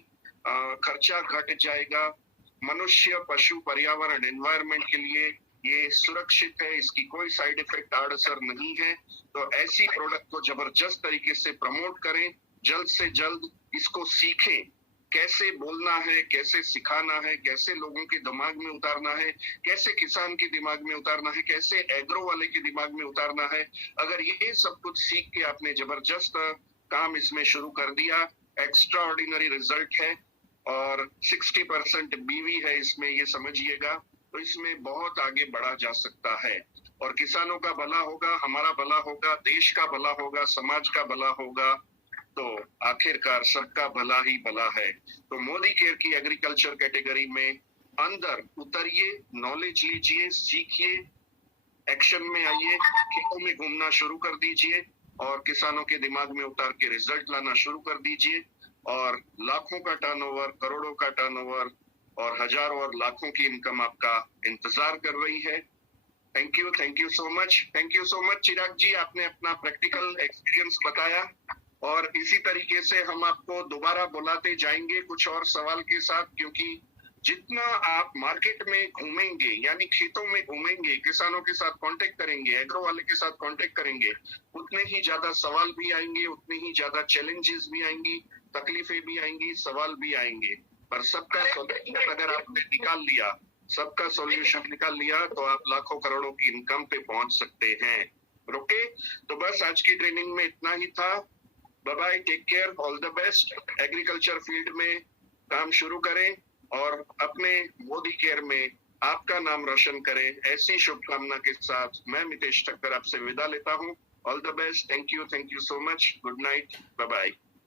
खर्चा घट जाएगा, मनुष्य, पशु, पर्यावरण, एनवायरनमेंट के लिए ये सुरक्षित है, इसकी कोई साइड इफेक्ट, आड़-असर नहीं है। तो ऐसी प्रोडक्ट को जबरदस्त तरीके से प्रमोट करें, जल्द से जल्द इसको सीखें, कैसे बोलना है, कैसे सिखाना है, कैसे लोगों के दिमाग में उतारना है, कैसे किसान के दिमाग में उतारना है, कैसे एग्रो वाले के दिमाग में उतारना है। अगर ये सब कुछ सीख के आपने जबरदस्त काम इसमें शुरू कर दिया, एक्स्ट्रा ऑर्डिनरी रिजल्ट है और 60% बीवी है इसमें, ये समझिएगा। तो इसमें बहुत आगे बढ़ा जा सकता है और किसानों का भला होगा, हमारा भला होगा, देश का भला होगा, समाज का भला होगा, तो आखिरकार सबका भला ही भला है। तो मोदी केयर की एग्रीकल्चर कैटेगरी में अंदर उतरिए, नॉलेज लीजिए, सीखिए, एक्शन में आइए, खेतों में घूमना शुरू कर दीजिए और किसानों के दिमाग में उतार के रिजल्ट लाना शुरू कर दीजिए और लाखों का टर्नओवर, करोड़ों का टर्नओवर और हजारों और लाखों की इनकम आपका इंतजार कर रही है। थैंक यू सो मच चिराग जी, आपने अपना प्रैक्टिकल एक्सपीरियंस बताया और इसी तरीके से हम आपको दोबारा बुलाते जाएंगे कुछ और सवाल के साथ, क्योंकि जितना आप मार्केट में घूमेंगे, यानी खेतों में घूमेंगे, किसानों के साथ कांटेक्ट करेंगे, एग्रो वाले के साथ कांटेक्ट करेंगे, उतने ही ज्यादा सवाल भी आएंगे, उतनी ही ज्यादा चैलेंजेस भी आएंगी, तकलीफें भी आएंगी, सवाल भी आएंगे, पर सबका सॉल्यूशन अगर आपने निकाल लिया, सबका सॉल्यूशन निकाल लिया तो आप लाखों करोड़ों की इनकम पे पहुंच सकते हैं। ओके, तो बस आज की ट्रेनिंग में इतना ही था। Bye bye, take care, all the best. Agriculture field में काम शुरू करें और अपने मोदी केयर में आपका नाम रोशन करें, ऐसी शुभकामना के साथ मैं मितेश ठक्कर आपसे विदा लेता हूं। All the best, thank you so much, good night, bye bye.